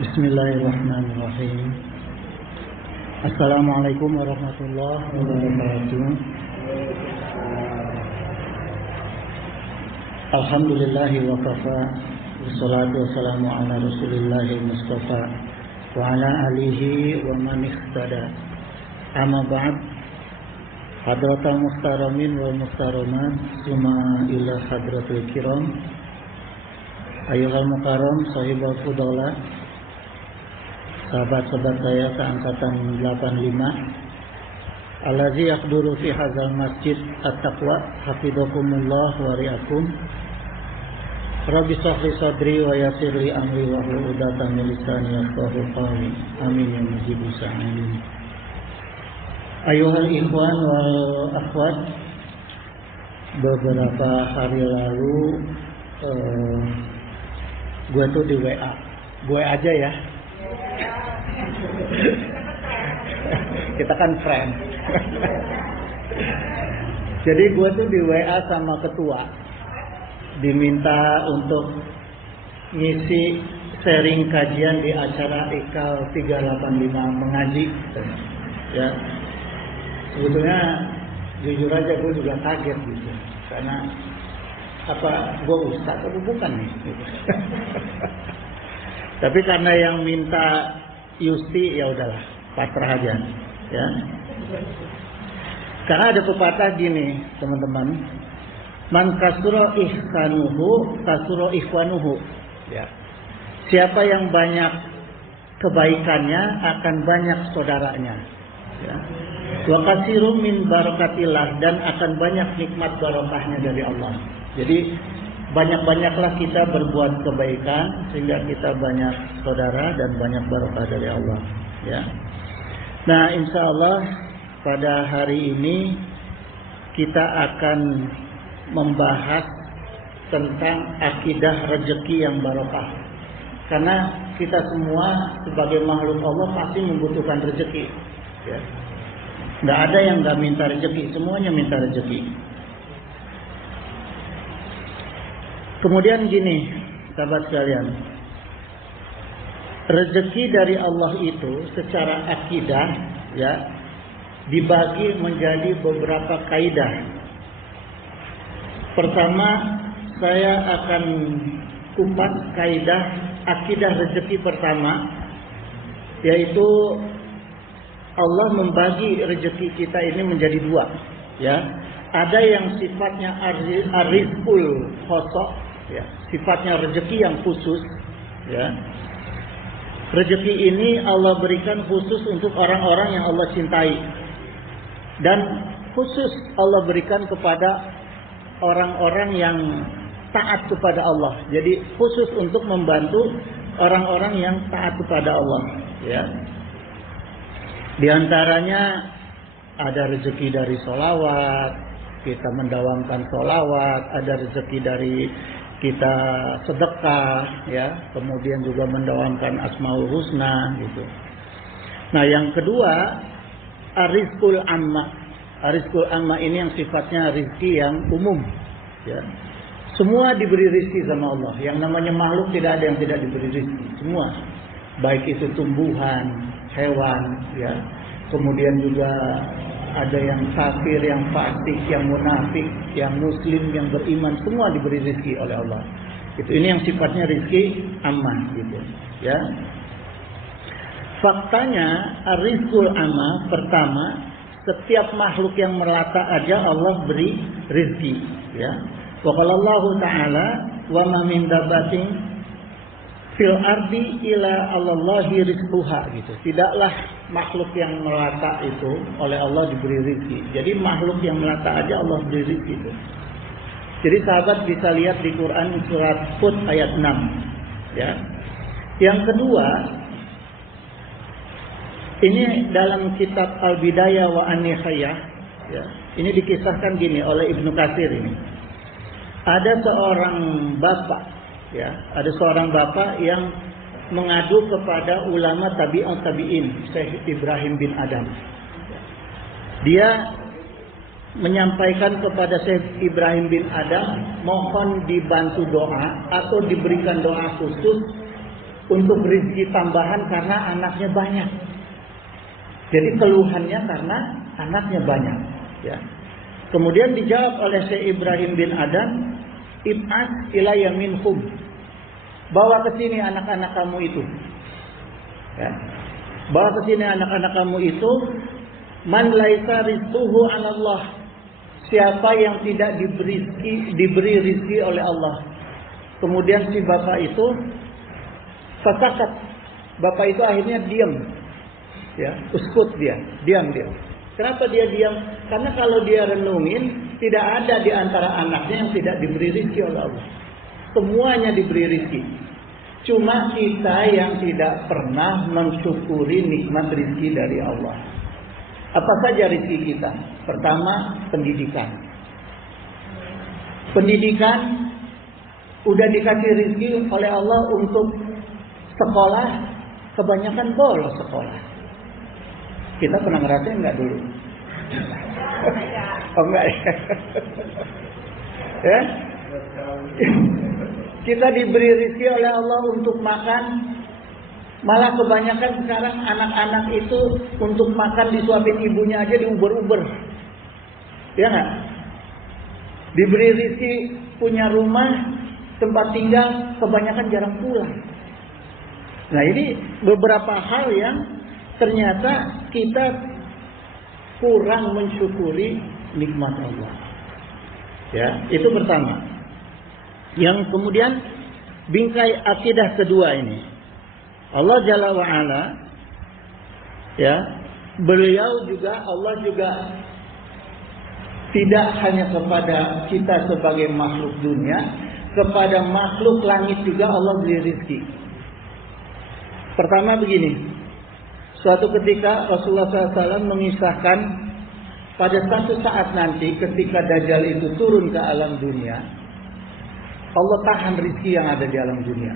Bismillahirrahmanirrahim. Assalamualaikum warahmatullahi wabarakatuh. Alhamdulillahi wa kafa. Wassalatu wassalamu ala rasulillahi mustafa wa ala alihi wa man ihtada. Amma ba'd. Hadratal muhtaramin wal muhtaramat, summa ila hadratil kiram. Ayyuhal mukarram, sahibul fudala, sahabat-sahabat saya seangkatan 85, allazi yaqduru fi hadzal masjid at-taqwa, hafizakumullah wa ri'akum. Rabbi shrah sadri wa yassir li amri wa hlul 'uqdatam min lisani yafqahu qawli. Amin ya mujibus sa'ilin. Ayyuhal ikhwan wal akhwat, beberapa hari lalu gue tuh di WA, gue aja ya. Kita kan friend. Jadi gue tuh di WA sama ketua, diminta untuk ngisi sharing kajian di acara IKAL 385 mengaji. Ya, sebetulnya jujur aja gue juga kaget gitu, karena apa gue ustaz atau bukan nih gitu. Tapi karena yang minta Yusti, ya udahlah, pasrah aja ya. Karena ada pepatah gini teman-teman, man kasura ihsanuhu kasura ikhwanuhu ya. Siapa yang banyak kebaikannya akan banyak saudaranya ya. Wa kasirum min barakatillah, dan akan banyak nikmat barokahnya dari Allah. Jadi banyak-banyaklah kita berbuat kebaikan sehingga kita banyak saudara dan banyak barokah dari Allah ya. Nah, insya Allah pada hari ini kita akan membahas tentang akidah rezeki yang barokah. Karena kita semua sebagai makhluk Allah pasti membutuhkan rezeki ya. Nggak ada yang nggak minta rezeki, semuanya minta rezeki. Kemudian gini, sahabat sekalian, rezeki dari Allah itu secara akidah ya dibagi menjadi beberapa kaidah. Pertama, saya akan kupas kaidah akidah rezeki pertama, yaitu Allah membagi rezeki kita ini menjadi dua ya. Ada yang sifatnya arizqul khosok ya, sifatnya rezeki yang khusus ya. Rezeki ini Allah berikan khusus untuk orang-orang yang Allah cintai, dan khusus Allah berikan kepada orang-orang yang taat kepada Allah. Jadi khusus untuk membantu orang-orang yang taat kepada Allah ya. Di antaranya ada rezeki dari sholawat, kita mendawamkan sholawat, ada rezeki dari kita sedekah ya, kemudian juga mendawamkan asmaul husna gitu. Nah, yang kedua, arizqul amma. Arizqul amma ini yang sifatnya rizki yang umum ya. Semua diberi rizki sama Allah. Yang namanya makhluk tidak ada yang tidak diberi rizki, semua. Baik itu tumbuhan, hewan ya. Kemudian juga ada yang kafir, yang fasik, yang munafik, yang muslim, yang beriman, semua diberi rezeki oleh Allah. Ini yang sifatnya rezeki aman gitu ya. Faktanya rizqul amma, pertama, setiap makhluk yang melata aja Allah beri rezeki ya. Wa qala Allah Ta'ala, wa ma min dabbatin fil ardi ila Allahi rizquha gitu. Tidaklah makhluk yang melata itu oleh Allah diberi rezeki. Jadi makhluk yang melata aja Allah beri rezeki itu. Jadi sahabat bisa lihat di Quran surat Hud ayat 6 ya. Yang kedua, ini dalam kitab Al-Bidayah wa An-Nihayah ya. Ini dikisahkan gini oleh Ibnu Katsir ini. Ada seorang bapak ya, ada seorang bapak yang mengadu kepada ulama tabi'in, Syekh Ibrahim bin Adam. Dia menyampaikan kepada Syekh Ibrahim bin Adam mohon dibantu doa atau diberikan doa khusus untuk rezeki tambahan karena anaknya banyak. Jadi keluhannya karena anaknya banyak, ya. Kemudian dijawab oleh Syekh Ibrahim bin Adam, ib'ats ilayya minhum. Bawa ke sini anak-anak kamu itu. Ya. Bawa ke sini anak-anak kamu itu, man laisa rizquhu 'ala Allah. Siapa yang tidak diberi rezeki oleh Allah. Kemudian si bapak itu fasakat. Bapak itu akhirnya diam. Ya, uskut dia, diam dia. Kenapa dia diam? Karena kalau dia renungin, tidak ada di antara anaknya yang tidak diberi rezeki oleh Allah. Semuanya diberi rezeki. Cuma kita yang tidak pernah mensyukuri nikmat rezeki dari Allah. Apa saja rezeki kita? Pertama, pendidikan. Pendidikan udah dikasih rezeki oleh Allah untuk sekolah, kebanyakan bolos sekolah. Kita pernah ngerasain nggak dulu? Oh enggak ya? Ya? Kita diberi rezeki oleh Allah untuk makan, malah kebanyakan sekarang anak-anak itu untuk makan disuapin ibunya aja diuber-uber. Ya nggak? Diberi rezeki punya rumah, tempat tinggal, kebanyakan jarang pulang. Nah ini beberapa hal yang ternyata kita kurang mensyukuri nikmat Allah. Ya, itu pertama. Yang kemudian bingkai akidah kedua ini. Allah Jalla wa Ala, ya, beliau juga, Allah juga tidak hanya kepada kita sebagai makhluk dunia, kepada makhluk langit juga Allah beri rezeki. Pertama begini, suatu ketika Rasulullah SAW mengisahkan pada satu saat nanti ketika Dajjal itu turun ke alam dunia, Allah tahan rezeki yang ada di alam dunia.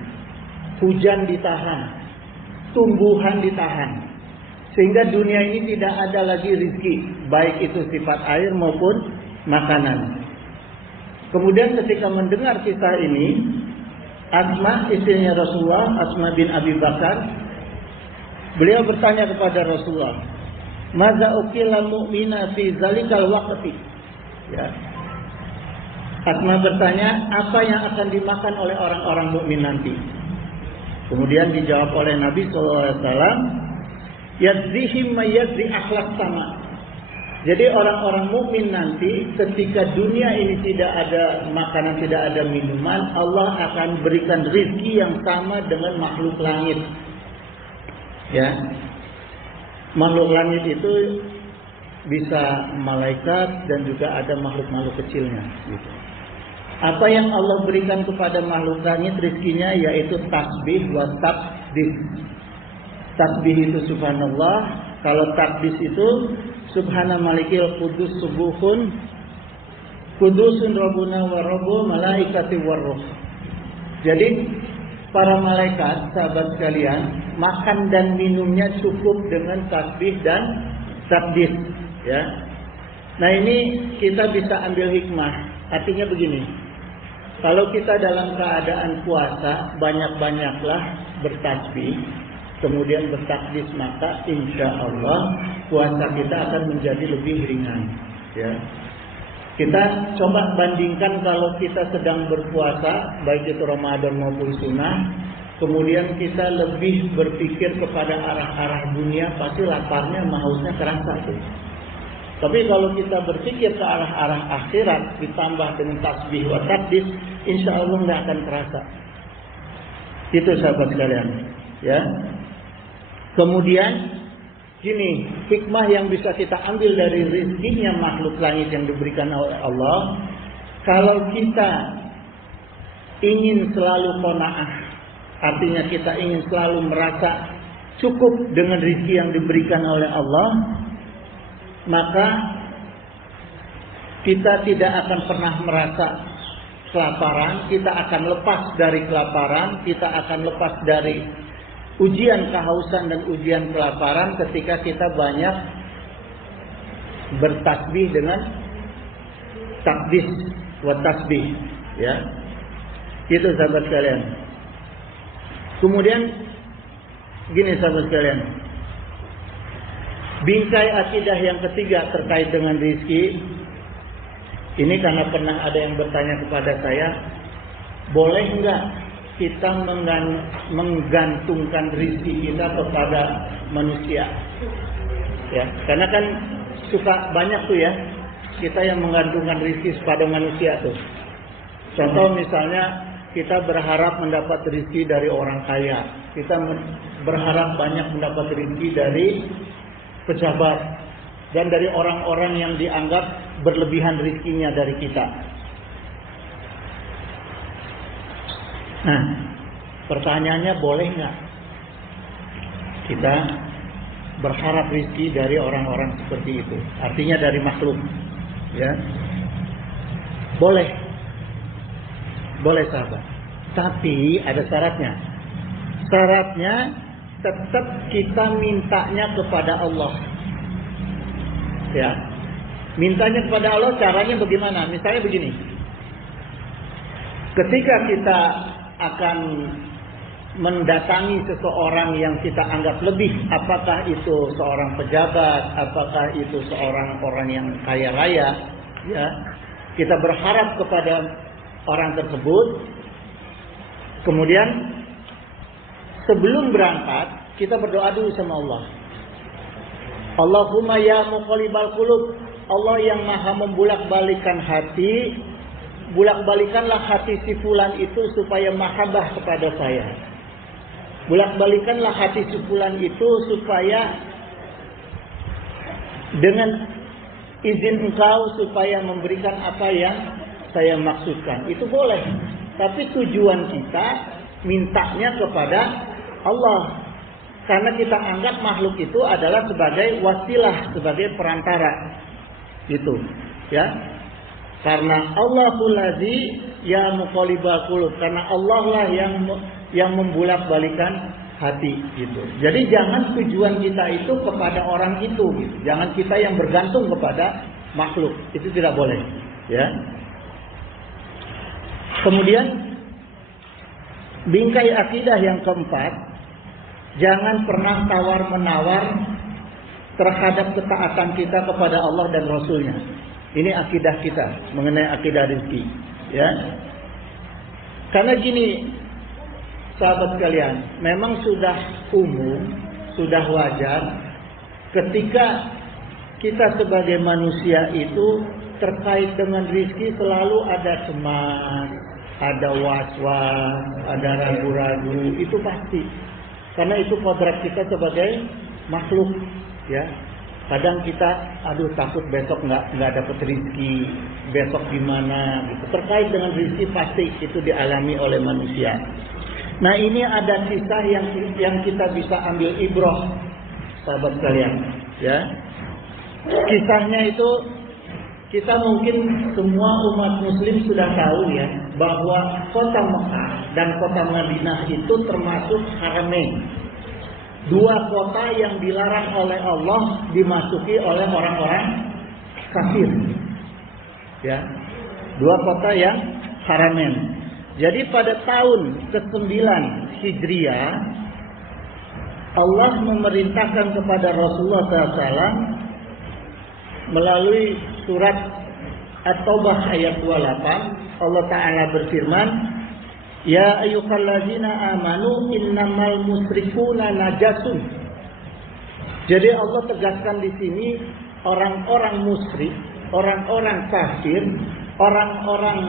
Hujan ditahan, tumbuhan ditahan, sehingga dunia ini tidak ada lagi rezeki, baik itu sifat air maupun makanan. Kemudian ketika mendengar kisah ini, Asma, istrinya Rasulullah, Asma bin Abi Bakar, beliau bertanya kepada Rasulullah, "Maza ukila mu'mina fi zalikal waqti?" Ya. Asma bertanya, apa yang akan dimakan oleh orang-orang mukmin nanti? Kemudian dijawab oleh Nabi SAW, "Yadzihim ma yadzi akhlak sama." Jadi orang-orang mukmin nanti ketika dunia ini tidak ada makanan, tidak ada minuman, Allah akan berikan rezeki yang sama dengan makhluk langit. Ya, makhluk langit itu bisa malaikat dan juga ada makhluk-makhluk kecilnya. Gitu. Apa yang Allah berikan kepada makhluk langit rezekinya yaitu tasbih wa taqdis. Tasbih itu subhanallah, kalau taqdis itu subhana malikil qudus subuhun kudusun rabbuna wa rabbu malaikati warruh. Jadi para malaikat, sahabat sekalian, makan dan minumnya cukup dengan tasbih dan taqdis, ya. Nah, ini kita bisa ambil hikmah. Artinya begini. Kalau kita dalam keadaan puasa, banyak-banyaklah bertasbih, kemudian bertakdis, maka insya Allah puasa kita akan menjadi lebih ringan. Ya. Kita coba bandingkan kalau kita sedang berpuasa, baik itu Ramadan maupun sunnah, kemudian kita lebih berpikir kepada arah-arah dunia, pasti laparnya, hausnya kerasa tuh. Tapi kalau kita berpikir ke arah-arah akhirat ditambah dengan tasbih wa taqdis, insya Allah nggak akan terasa. Itu sahabat sekalian, ya. Kemudian gini, hikmah yang bisa kita ambil dari rezekinya makhluk langit yang diberikan oleh Allah, kalau kita ingin selalu qanaah, artinya kita ingin selalu merasa cukup dengan rezeki yang diberikan oleh Allah, maka kita tidak akan pernah merasa kelaparan, kita akan lepas dari kelaparan, kita akan lepas dari ujian kehausan dan ujian kelaparan ketika kita banyak bertasbih dengan takdis wa tasbih, ya. Itu sahabat sekalian. Kemudian gini sahabat sekalian, bingkai akidah yang ketiga terkait dengan rizki. Ini karena pernah ada yang bertanya kepada saya, boleh nggak kita menggantungkan rizki kita kepada manusia? Ya, karena kan suka banyak tuh ya kita yang menggantungkan rizki kepada manusia tuh. Contoh misalnya kita berharap mendapat rezeki dari orang kaya, kita berharap banyak mendapat rezeki dari pejabat dan dari orang-orang yang dianggap berlebihan rezekinya dari kita. Nah, pertanyaannya boleh nggak kita berharap rezeki dari orang-orang seperti itu? Artinya dari makhluk, ya? Boleh. Boleh sahabat. Tapi ada syaratnya. Syaratnya tetap kita mintanya kepada Allah. Ya. Mintanya kepada Allah caranya bagaimana? Misalnya begini. Ketika kita akan mendatangi seseorang yang kita anggap lebih, apakah itu seorang pejabat, apakah itu seorang orang yang kaya raya, ya. Kita berharap kepada orang tersebut. Kemudian sebelum berangkat kita berdoa dulu sama Allah. Allahumma ya muqallibal qulub, Allah yang maha membulak-balikan hati, bulak-balikanlah hati si fulan itu supaya mahabbah kepada saya. Bulak-balikanlah hati si fulan itu supaya dengan izin engkau supaya memberikan apa yang saya maksudkan. Itu boleh. Tapi tujuan kita mintanya kepada Allah. Karena kita anggap makhluk itu adalah sebagai wasilah, sebagai perantara. Gitu. Ya. Karena Allahul ladzi ya muqallibal qulub. Karena Allah lah yang membulak-balikan hati gitu. Jadi jangan tujuan kita itu kepada orang itu gitu. Jangan kita yang bergantung kepada makhluk. Itu tidak boleh, ya. Kemudian bingkai akidah yang keempat, jangan pernah tawar-menawar terhadap ketaatan kita kepada Allah dan Rasulnya. Ini akidah kita mengenai akidah rezeki, ya. Karena gini, sahabat sekalian, memang sudah umum, sudah wajar ketika kita sebagai manusia itu terkait dengan rezeki selalu ada cemas, ada was-was, ada ragu-ragu, itu pasti. Karena itu kodrat kita sebagai makhluk, ya. Kadang kita, aduh takut besok nggak dapat rezeki, besok gimana, gitu. Terkait dengan rezeki pasti itu dialami oleh manusia. Nah ini ada kisah yang kita bisa ambil ibrah, sahabat sekalian, ya. Kisahnya itu kita mungkin semua umat muslim sudah tahu ya, bahwa kota Mekah dan kota Madinah itu termasuk haramain. Dua kota yang dilarang oleh Allah dimasuki oleh orang-orang kafir. Ya. Dua kota yang haramain. Jadi pada tahun ke-9 Hijriah Allah memerintahkan kepada Rasulullah SAW melalui surat At-Taubah ayat 28, Allah Ta'ala berfirman, ya ayyuhallazina amanu innamal musyrikuna najasun. Jadi Allah tegaskan di sini orang-orang musyrik, orang-orang kafir, orang-orang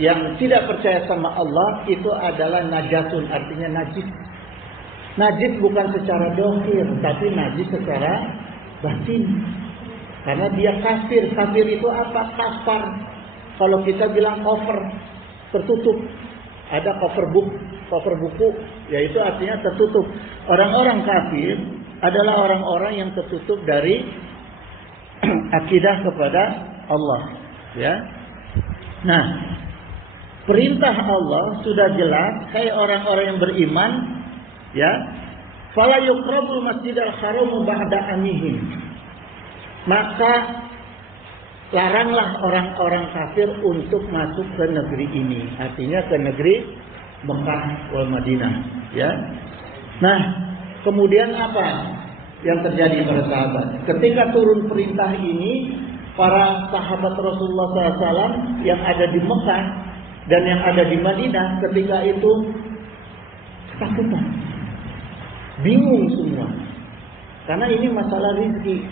yang tidak percaya sama Allah itu adalah najasun, artinya najis. Najis bukan secara dohir, tapi najis secara batin. Karena dia kafir. Kafir itu apa? Kafar. Kalau kita bilang cover, tertutup. Ada cover buku, yaitu artinya tertutup. Orang-orang kafir adalah orang-orang yang tertutup dari akidah kepada Allah. Ya. Nah, perintah Allah sudah jelas, hai orang-orang yang beriman, ya, fala yuqrabul masjidal haram ba'da amihim. Maka laranglah orang-orang kafir untuk masuk ke negeri ini. Artinya ke negeri Mekah wal Madinah, ya. Nah, kemudian apa yang terjadi para sahabat? Ketika turun perintah ini, para sahabat Rasulullah SAW yang ada di Mekah dan yang ada di Madinah ketika itu ketakutan, bingung semua. Karena ini masalah rezeki.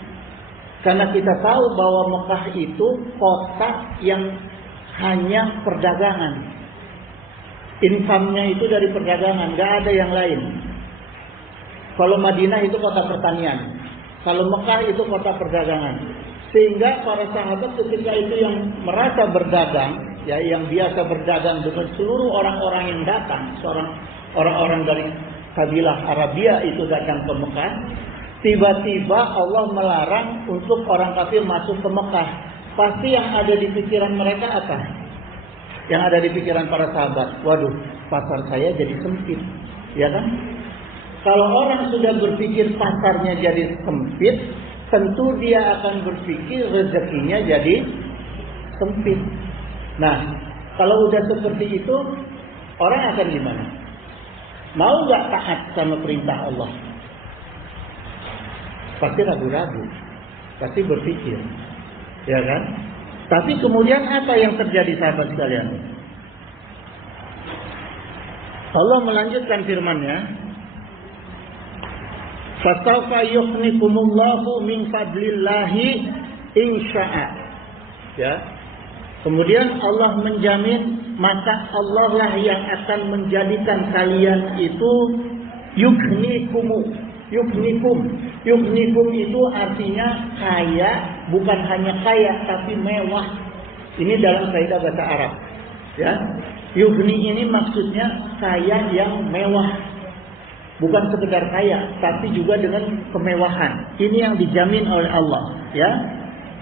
Karena kita tahu bahwa Mekah itu kota yang hanya perdagangan. Income-nya itu dari perdagangan, nggak ada yang lain. Kalau Madinah itu kota pertanian, kalau Mekah itu kota perdagangan. Sehingga para sahabat ketika itu yang merasa berdagang, ya, yang biasa berdagang dengan seluruh orang-orang yang datang, orang-orang dari kabilah Arabia itu datang ke Mekah. Tiba-tiba Allah melarang untuk orang kafir masuk ke Mekah. Pasti yang ada di pikiran mereka apa? Yang ada di pikiran para sahabat, waduh, pasar saya jadi sempit, ya kan? Kalau orang sudah berpikir pasarnya jadi sempit, tentu dia akan berpikir rezekinya jadi sempit. Nah, kalau udah seperti itu, orang akan gimana? Mau nggak taat sama perintah Allah? Pasti ragu-ragu, pasti berpikir, ya kan? Tapi kemudian apa yang terjadi sahabat sekalian? Allah melanjutkan firman-Nya, "Fasawfa yughnikumullahu min fadlillahi in syaa." Ya. Kemudian Allah menjamin, maka Allah lah yang akan menjadikan kalian itu yughnikum. Yughnikum itu artinya kaya, bukan hanya kaya tapi mewah. Ini dalam kaidah bahasa Arab. Ya. Yughni ini maksudnya kaya yang mewah. Bukan sekedar kaya, tapi juga dengan kemewahan. Ini yang dijamin oleh Allah, ya.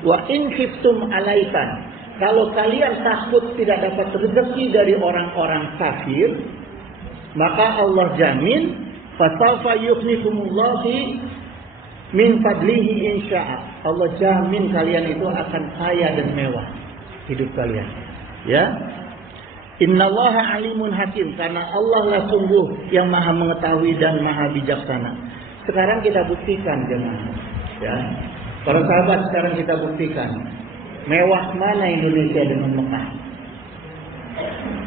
Wa in khiftum alaitan. Kalau kalian takut tidak dapat rezeki dari orang-orang kafir, maka Allah jamin fasawfa yughnikumullahu min fadlihi insya'a. Allah jamin kalian itu akan kaya dan mewah hidup kalian. Ya. Innallaha alimun hakim, karena Allah lah sungguh yang maha mengetahui dan maha bijaksana. Sekarang kita buktikan jemaah. Ya. Para sahabat, sekarang kita buktikan. Mewah mana Indonesia dengan Mekah?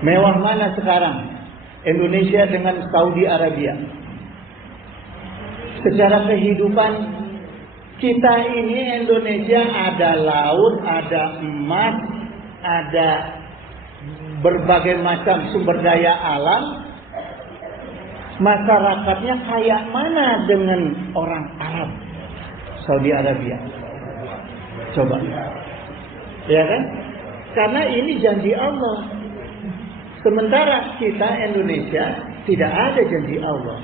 Mewah mana sekarang Indonesia dengan Saudi Arabia? Secara kehidupan kita ini Indonesia ada laut, ada emas, ada berbagai macam sumber daya alam. Masyarakatnya kayak mana dengan orang Arab, Saudi Arabia? Coba, ya kan? Karena ini janji Allah. Sementara kita Indonesia tidak ada janji Allah.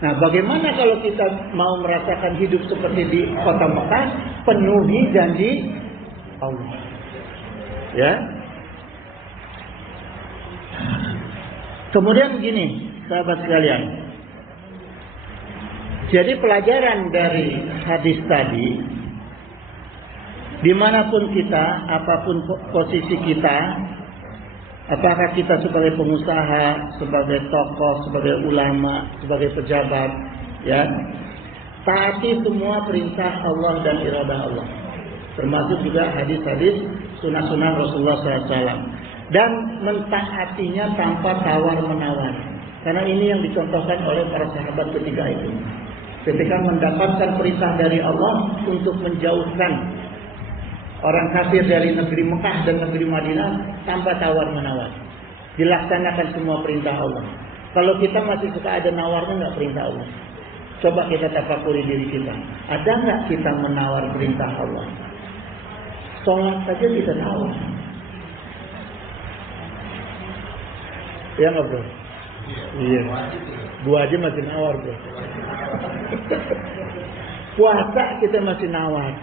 Nah, bagaimana kalau kita mau merasakan hidup seperti di kota Mekah, penuhi janji Allah. Ya. Kemudian begini, sahabat sekalian. Jadi pelajaran dari hadis tadi, dimanapun kita, apapun posisi kita, apakah kita sebagai pengusaha, sebagai tokoh, sebagai ulama, sebagai pejabat, ya, taati semua perintah Allah dan iradah Allah, termasuk juga hadis-hadis sunnah-sunnah Rasulullah SAW, dan mentaatinya tanpa tawar-menawar. Karena ini yang dicontohkan oleh para sahabat ketiga itu. Ketika mendapatkan perintah dari Allah untuk menjauhkan orang kafir dari negeri Mekah dan negeri Madinah tanpa tawar-menawar, dilaksanakan semua perintah Allah. Kalau kita masih suka ada nawarnya nggak perintah Allah, coba kita tafakuri diri kita. Ada nggak kita menawar perintah Allah? Sholat saja kita nawar, ya nggak bro? Iya. Gua aja masih nawar bro. Puasa kita masih nawar,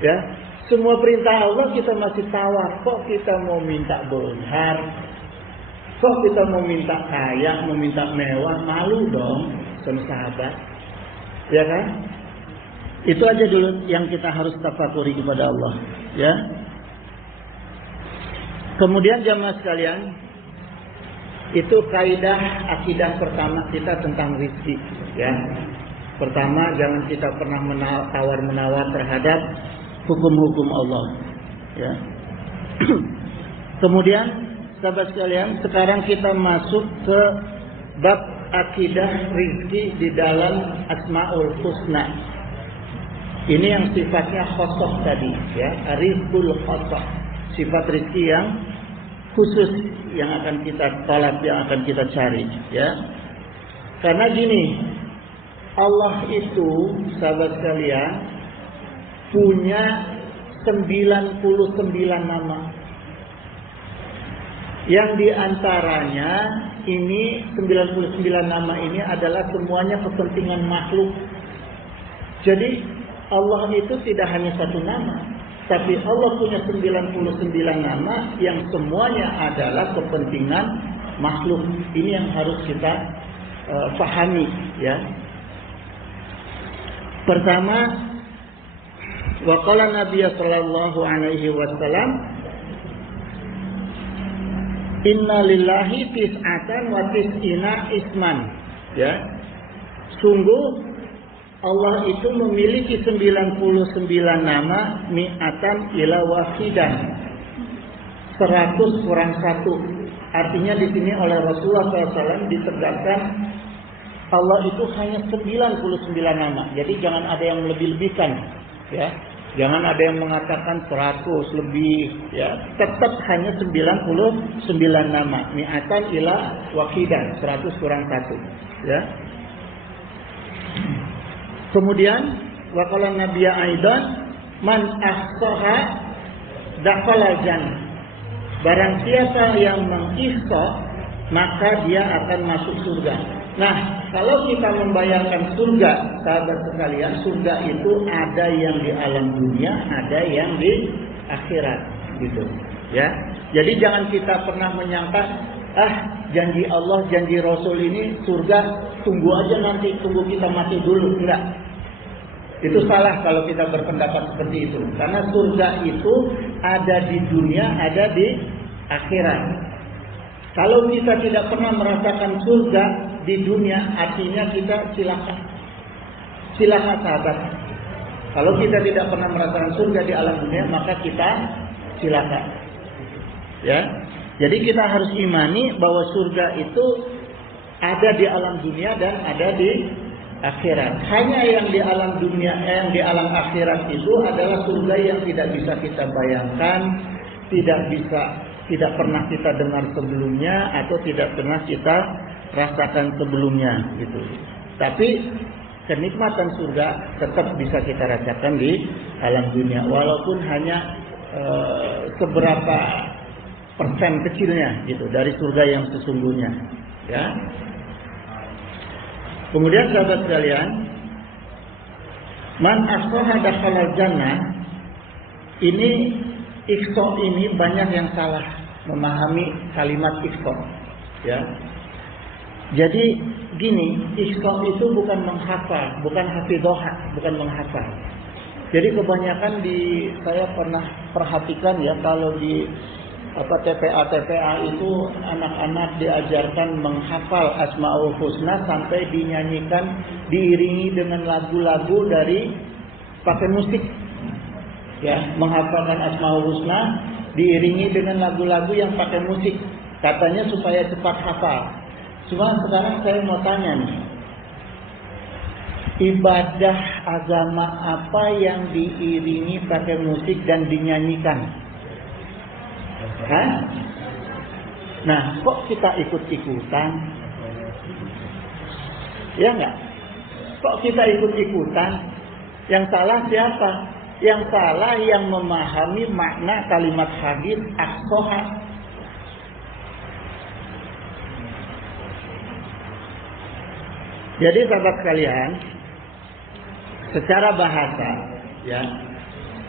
ya. Semua perintah Allah kita masih tawar. Kok kita mau minta bonhar? Kok kita mau minta kaya, mau minta mewah? Malu dong sama sahabat, ya kan? Itu aja dulu yang kita harus tafakuri kepada Allah, ya. Kemudian jamaah sekalian, Itu kaidah akidah pertama kita tentang rizki, ya. Pertama, jangan kita pernah tawar-menawar terhadap hukum-hukum Allah, ya. Kemudian, sahabat sekalian, sekarang kita masuk ke bab akidah rizki di dalam Asmaul Husna. Ini yang sifatnya khosoh tadi, ya, rizkul khosoh, sifat rizki yang khusus yang akan kita tolak, yang akan kita cari, ya. Karena gini, Allah itu, sahabat sekalian, punya 99 nama. Yang diantaranya ini 99 nama ini adalah semuanya kepentingan makhluk. Jadi Allah itu tidak hanya satu nama, tapi Allah punya 99 nama yang semuanya adalah kepentingan makhluk. Ini yang harus kita pahami, ya. Pertama, waqala Nabi sallallahu alaihi wasallam, inna lillahi tis'atan wa tis'ina isman, ya. Sungguh Allah itu memiliki 99 nama, mi'atan ila wahidan, 100 kurang 1. Artinya di sini oleh Rasulullah SAW ditegaskan Allah itu hanya 99 nama. Jadi jangan ada yang lebih-lebihkan, ya. Jangan ada yang mengatakan 100 lebih, ya. Tetap hanya 99 nama, mi'atan ila wahidan, 100 kurang 1, ya. Kemudian waqala Nabiya aidan man ahsaha dakhala jannah. Barang siapa yang mengihsa maka dia akan masuk surga. Nah, kalau kita membayangkan surga, sahabat sekalian, surga itu ada yang di alam dunia, ada yang di akhirat, gitu, ya. Jadi jangan kita pernah menyangka, janji Allah, janji Rasul ini surga tunggu aja nanti, tunggu kita mati dulu. Enggak. Itu salah kalau kita berpendapat seperti itu. Karena surga itu ada di dunia, ada di akhirat. Kalau kita tidak pernah merasakan surga di dunia, artinya kita silakan. Silakan sahabat. Kalau kita tidak pernah merasakan surga di alam dunia, maka kita silakan. Ya. Jadi kita harus imani bahwa surga itu ada di alam dunia dan ada di akhirat. Hanya yang di alam dunia, yang di alam akhirat itu adalah surga yang tidak bisa kita bayangkan, tidak pernah kita dengar sebelumnya atau tidak pernah kita rasakan sebelumnya, gitu. Tapi kenikmatan surga tetap bisa kita rasakan di alam dunia, walaupun hanya seberapa persen kecilnya, gitu, dari surga yang sesungguhnya, ya. Kemudian sahabat sekalian, man ahsaha dakhala jannah, ini ikhsa ini banyak yang salah memahami kalimat ikhsa, ya. Jadi gini, ikhsa itu bukan menghafal, bukan hafidhah, bukan menghafal. Jadi kebanyakan saya pernah perhatikan, ya, kalau di TPA itu anak-anak diajarkan menghafal Asmaul Husna sampai dinyanyikan, diiringi dengan lagu-lagu dari pakai musik, ya, menghafalkan Asmaul Husna diiringi dengan lagu-lagu yang pakai musik, katanya supaya cepat hafal. Cuma sekarang saya mau tanya nih, ibadah agama apa yang diiringi pakai musik dan dinyanyikan? Nah, kok kita ikut-ikutan? Ya enggak? Kok kita ikut-ikutan? Yang salah siapa? Yang salah yang memahami makna kalimat hadis ahsaha. Jadi sahabat sekalian, secara bahasa, ya,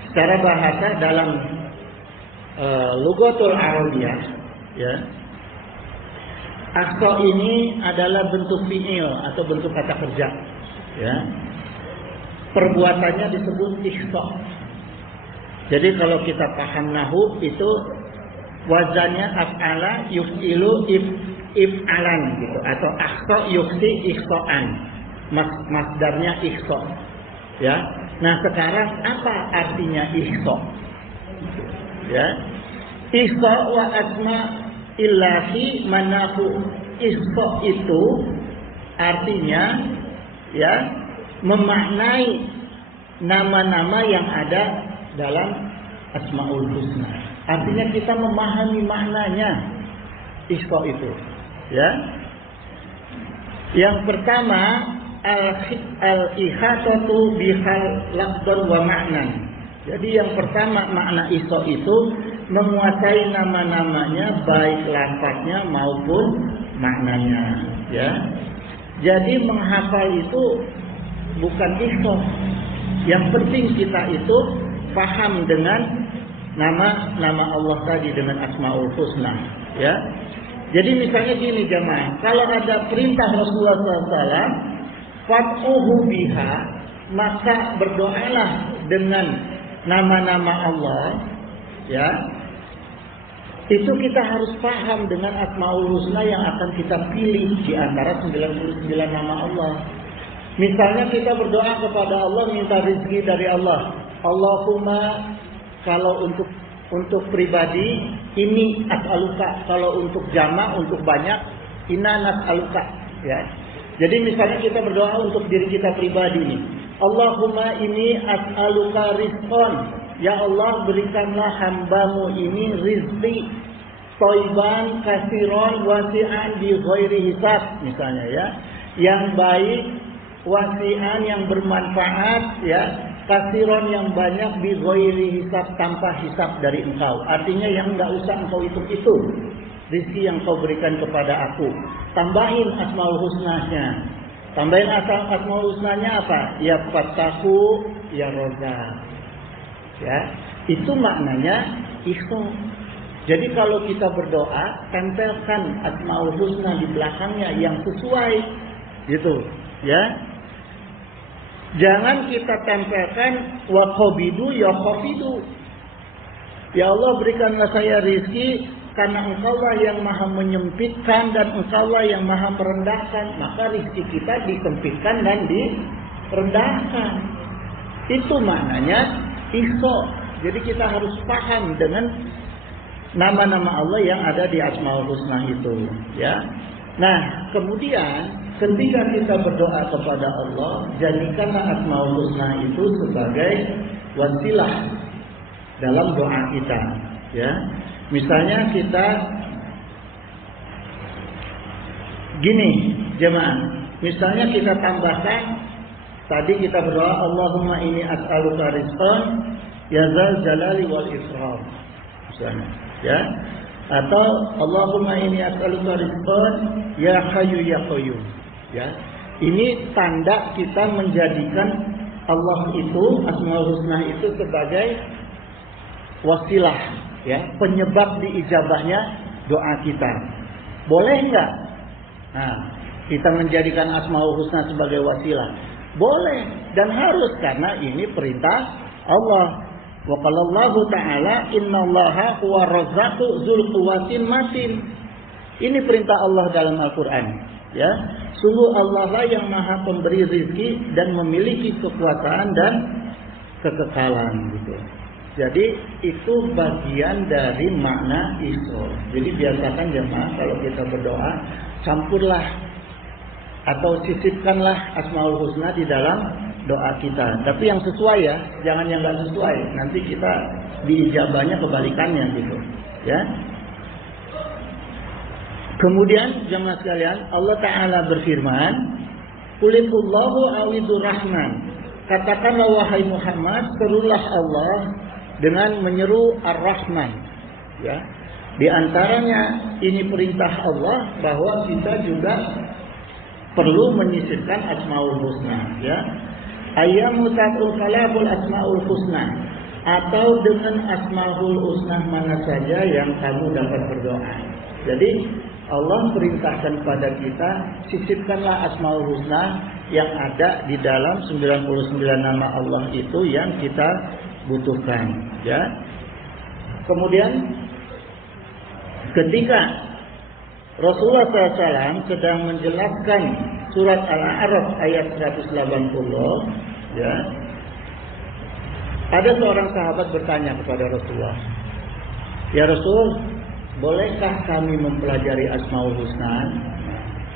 secara bahasa dalam Lughatul Arabiyah, ya, ahsa ini adalah bentuk fi'il atau bentuk kata kerja, ya. Perbuatannya disebut ihsa. Jadi kalau kita paham nahwu itu wazannya af'ala yuf'ilu if'alan gitu, atau akhsa yuksi ikhsa'an. Masdarnya ikhsa. Ya. Nah, sekarang apa artinya ikhsa? Ya. Ikhsa wa asma illahi manahu. Ikhsa itu artinya ya memaknai nama-nama yang ada dalam Asmaul Husna. Artinya kita memahami maknanya ikhsa itu, ya. Yang pertama al-ihatatu bihal lafdhan wa ma'nan. Jadi yang pertama makna ikhsa itu menguasai nama-namanya baik lafaznya maupun maknanya, ya. Jadi menghafal itu bukan ikhsa. Yang penting kita itu paham dengan nama Allah tadi, dengan Asmaul Husna, ya. Jadi misalnya gini jemaah, kalau ada perintah Rasulullah SAW, fad'uhu biha, maka berdoalah dengan nama-nama Allah, ya. Itu kita harus paham dengan Asmaul Husna yang akan kita pilih di antara 99 nama Allah. Misalnya kita berdoa kepada Allah, minta rezeki dari Allah. Allahumma, kalau untuk pribadi ini as'aluka, kalau untuk jama', untuk banyak inna nas'aluka, ya. Jadi misalnya kita berdoa untuk diri kita pribadi ini. Allahumma ini as'aluka rizqan, ya Allah berikanlah hambamu ini rizki thayyiban katsiran wasi'an bi ghairi hisab, misalnya, ya, yang baik, wasi'an yang bermanfaat, ya, kasiron yang banyak bi ghairi hisab, tanpa hisab dari engkau. Artinya yang enggak usah engkau hitung-hitung rezeki yang kau berikan kepada aku. Tambahin Asmaul Husnanya. Tambahin Asmaul Husnanya apa? Ya Fattahu, ya Razzaq. Ya, itu maknanya ikhsa. Jadi kalau kita berdoa, tempelkan Asmaul Husna di belakangnya yang sesuai, gitu, ya. Jangan kita tempelkan wa qabidu ya qabidu. Ya Allah berikanlah saya rizki karena Engkaulah yang maha menyempitkan dan Engkaulah yang maha merendahkan. Maka rizki kita disempitkan dan direndahkan. Itu maknanya ikhsa. Jadi kita harus paham dengan nama-nama Allah yang ada di Asmaul Husna itu, ya. Nah, kemudian ketika kita berdoa kepada Allah, jadikanlah Asmaul Husna itu sebagai wasilah dalam doa kita, ya. Misalnya kita gini, jemaah. Misalnya kita tambahkan, tadi kita berdoa Allahumma inni as'aluka rizqan ya dzal jalali wal ikram, misalnya, ya. Atau Allahumma inni as'aluka rizqan ya hayyu ya qayyum, ya. Ini tanda kita menjadikan Allah itu, Asmaul Husna itu sebagai wasilah, ya, penyebab diijabahnya doa kita. Boleh enggak? Nah, kita menjadikan Asmaul Husna sebagai wasilah. Boleh dan harus, karena ini perintah Allah. Wa qala Allahu ta'ala innallaha huwa razzaqu dzul quwwatin matin. Ini perintah Allah dalam Al-Qur'an, ya. Sungguh Allah lah yang maha pemberi rezeki dan memiliki kekuasaan dan kekekalan, gitu. Jadi itu bagian dari makna ikhsa. Jadi biasakan jemaah kalau kita berdoa, campurlah atau sisipkanlah Asmaul Husna di dalam doa kita. Tapi yang sesuai, ya, jangan yang enggak sesuai. Nanti kita diijabahnya kebalikannya, gitu, ya. Kemudian jemaah sekalian, Allah Ta'ala berfirman, Qulillahu awidur rahman. Katakanlah wahai Muhammad, serulah Allah dengan menyeru Ar-Rahman, ya. Di antaranya ini perintah Allah bahwa kita juga perlu menyisipkan Asmaul Husna, ya. Ayyamu sab'ul kalabul Asmaul Husna, atau dengan Asmaul Husna mana saja yang kamu dapat berdoa. Jadi Allah perintahkan pada kita, sisipkanlah Asmaul Husna yang ada di dalam 99 nama Allah itu yang kita butuhkan, ya. Kemudian ketika Rasulullah SAW sedang menjelaskan surat Al-A'raf ayat 180, ya. Ada seorang sahabat bertanya kepada Rasulullah, "Ya Rasul, bolehkah kami mempelajari Asmaul Husna?"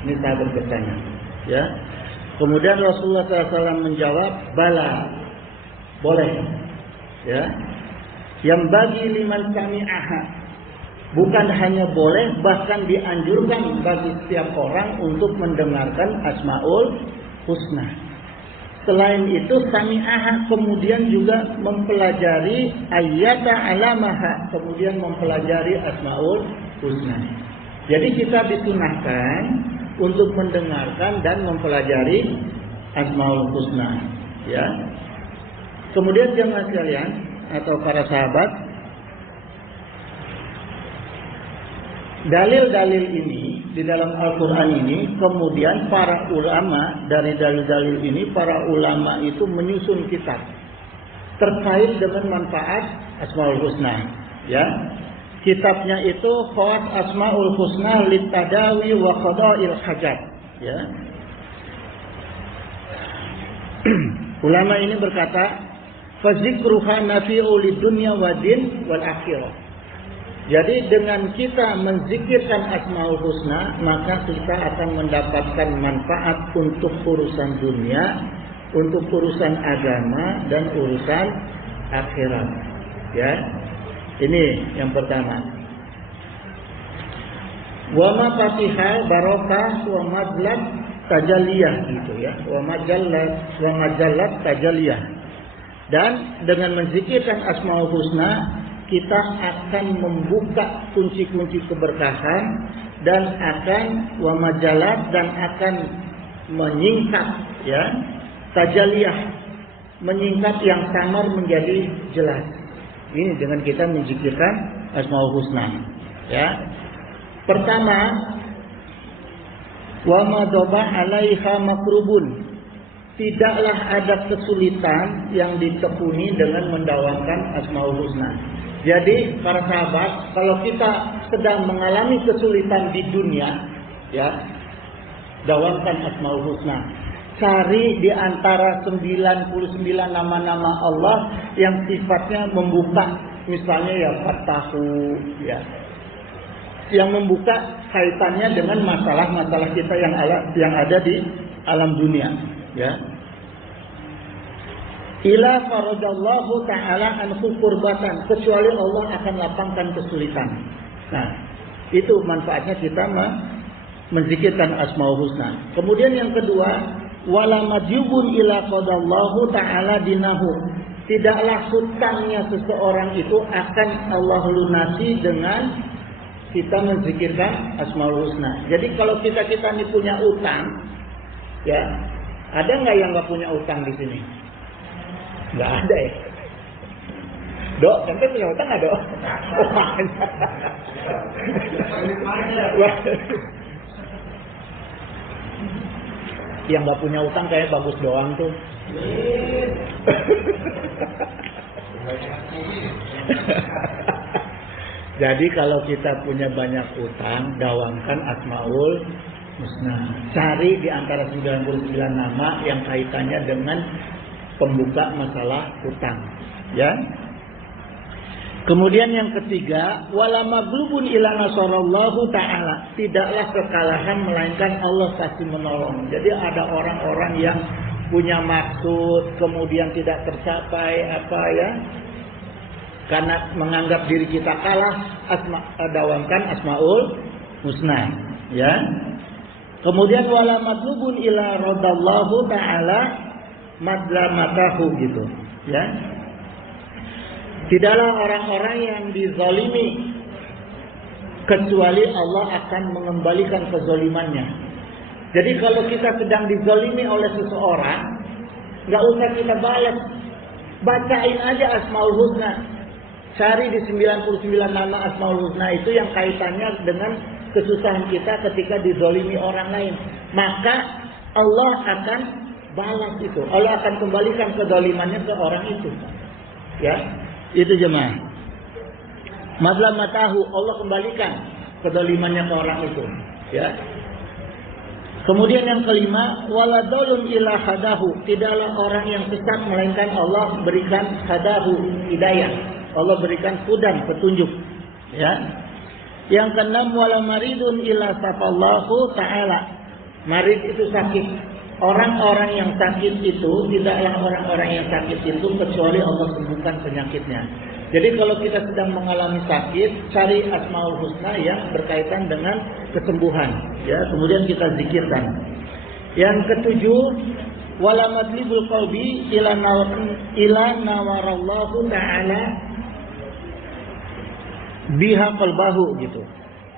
Ini sahabat bertanya, ya. Kemudian Rasulullah SAW menjawab, "Bala, boleh." Ya. Yang bagi liman sami'aha, bukan hanya boleh, bahkan dianjurkan bagi setiap orang untuk mendengarkan Asmaul Husna. Selain itu sami'aha, kemudian juga mempelajari ayata alamaha, kemudian mempelajari Asmaul Husna. Jadi kita disunahkan untuk mendengarkan dan mempelajari Asmaul Husna, ya. Kemudian jemaah sekalian atau para sahabat, dalil-dalil ini di dalam Al-Quran ini, kemudian para ulama dari dalil-dalil ini, para ulama itu menyusun kitab terkait dengan manfaat Asmaul Husna, ya. Kitabnya itu Khawas Asmaul Husna Litadawi wa Qada'il Hajat, ya. Ulama ini berkata, fazikruha nafi'u lidunya wa din wal akhirah. Jadi dengan kita menzikirkan Asmaul Husna, maka kita akan mendapatkan manfaat untuk urusan dunia, untuk urusan agama, dan urusan akhirat, ya. Ini yang pertama. Wa mafatihal barokah wa madlat tajalliyah, gitu ya. Wa majallat tajalliyah. Dan dengan menzikirkan Asmaul Husna, kita akan membuka kunci-kunci keberkahan dan akan wa majallat, dan akan menyingkap, ya, tajalliyah, menyingkap yang samar menjadi jelas. Ini dengan kita menzikirkan Asmaul Husna, ya. Pertama, wa madaba 'alaiha makrubun. Tidaklah ada kesulitan yang ditekuni dengan mendawamkan Asmaul Husna. Jadi para sahabat, kalau kita sedang mengalami kesulitan di dunia, ya, dawamkan Asmaul Husna. Cari di antara 99 nama-nama Allah yang sifatnya membuka, misalnya ya Fattahu, ya, yang membuka kaitannya dengan masalah-masalah kita yang ada di alam dunia, ya. Ila faradallahu ta'ala anhu kurbatan, kecuali Allah akan lapangkan kesulitan. Nah, itu manfaatnya kita menzikirkan Asmaul Husna. Kemudian yang kedua, wala majubun ila qadallahu ta'ala dinahu. Tidaklah hutangnya seseorang itu akan Allah lunasi dengan kita menzikirkan Asmaul Husna. Jadi kalau kita ini punya utang, ya, ada nggak yang nggak punya utang di sini? Nggak ada ya. Dok, sampai punya utang nggak, Dok? Oh, yang nggak punya utang kayak bagus doang tuh. Jadi kalau kita punya banyak utang, dawamkan Asmaul Husna. Cari di antara 99 nama yang kaitannya dengan pembuka masalah utang, ya. Kemudian yang ketiga, wala maglubun ila nasarallahu ta'ala. Tidaklah kekalahan melainkan Allah pasti menolong. Jadi ada orang-orang yang punya maksud kemudian tidak tercapai, apa ya? Karena menganggap diri kita kalah, dawamkan Asmaul Husna, ya. Kemudian wala maglubun ila radallahu ta'ala madlamatahu, gitu, ya. Tidaklah orang-orang yang dizalimi kecuali Allah akan mengembalikan kezalimannya. Jadi kalau kita sedang dizalimi oleh seseorang, nggak usah kita balas, bacain aja Asmaul Husna. Cari di 99 nama Asmaul Husna itu yang kaitannya dengan kesusahan kita ketika dizalimi orang lain. Maka Allah akan balas itu. Allah akan kembalikan kezalimannya ke orang itu, ya. Itu jemaah. Madlamatahu, Allah kembalikan kezalimannya ke orang itu. Ya. Kemudian yang kelima, waladolun ila hadahu, tidaklah orang yang sesat melainkan Allah berikan hadahu, hidayah. Allah berikan hudan, petunjuk. Ya. Yang keenam, wala maridun ila safallahu ta'ala. Marid itu sakit. Orang-orang yang sakit itu tidaklah orang-orang yang sakit itu kecuali Allah sembuhkan penyakitnya. Jadi kalau kita sedang mengalami sakit, cari Asmaul Husna yang berkaitan dengan kesembuhan. Ya, kemudian kita zikirkan. Yang ketujuh, wala madlibul qalbi ila nawarallahu ta'ala biha qalbahu gitu.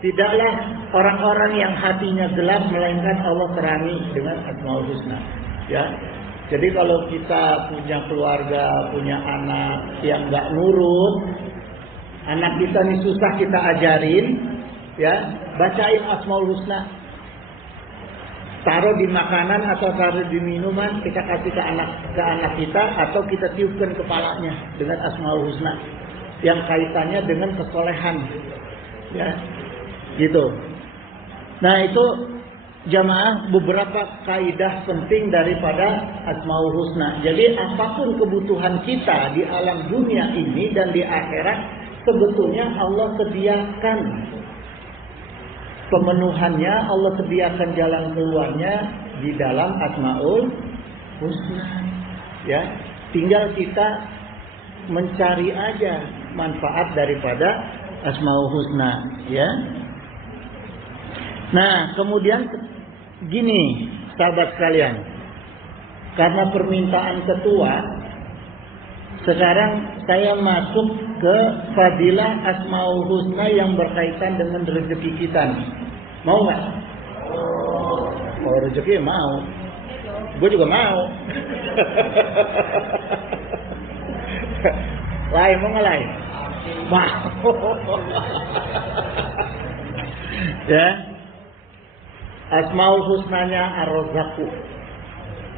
Tidaklah orang-orang yang hatinya gelap melainkan Allah terangi dengan Asmaul Husna. Ya. Jadi kalau kita punya keluarga, punya anak yang nggak nurut, anak kita nih susah kita ajarin, ya, bacain Asmaul Husna. Taruh di makanan atau taruh di minuman, kita kasih ke anak kita atau kita tiupkan kepalanya dengan Asmaul Husna yang kaitannya dengan kesolehan. Ya. Gitu. Nah, itu jamaah beberapa kaidah penting daripada Asmaul Husna. Jadi apapun kebutuhan kita di alam dunia ini dan di akhirat, sebetulnya Allah sediakan pemenuhannya, Allah sediakan jalan keluarnya di dalam Asmaul Husna. Ya, tinggal kita mencari aja manfaat daripada Asmaul Husna, ya. Nah, kemudian gini, sahabat sekalian, karena permintaan ketua, sekarang saya masuk ke fadilah Asmaul Husna yang berkaitan dengan rezeki kita. Mau nggak? Kalau rezeki mau, gue juga mau. Lain mau nggak lain? Mau. Ya. Asmaul Husnanya Ar-Razzaqu.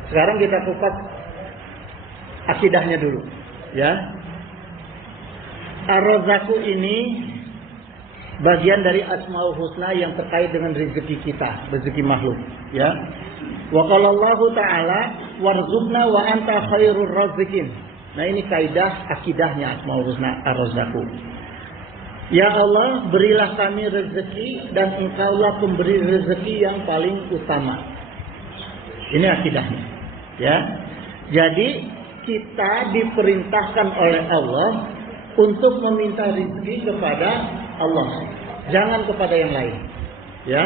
Sekarang kita kupas akidahnya dulu, ya. Ar-Razzaqu ini bagian dari Asmaul Husna yang terkait dengan rezeki kita, rezeki makhluk, ya. Wa qala Allahu ta'ala warzuqna wa anta khairur raziqin. Nah, ini kaidah akidahnya Asmaul Husna Ar-Razzaqu. Ya Allah, berilah kami rezeki dan Engkaulah pemberi rezeki yang paling utama. Ini akidahnya, ya. Jadi kita diperintahkan oleh Allah untuk meminta rezeki kepada Allah, jangan kepada yang lain, ya.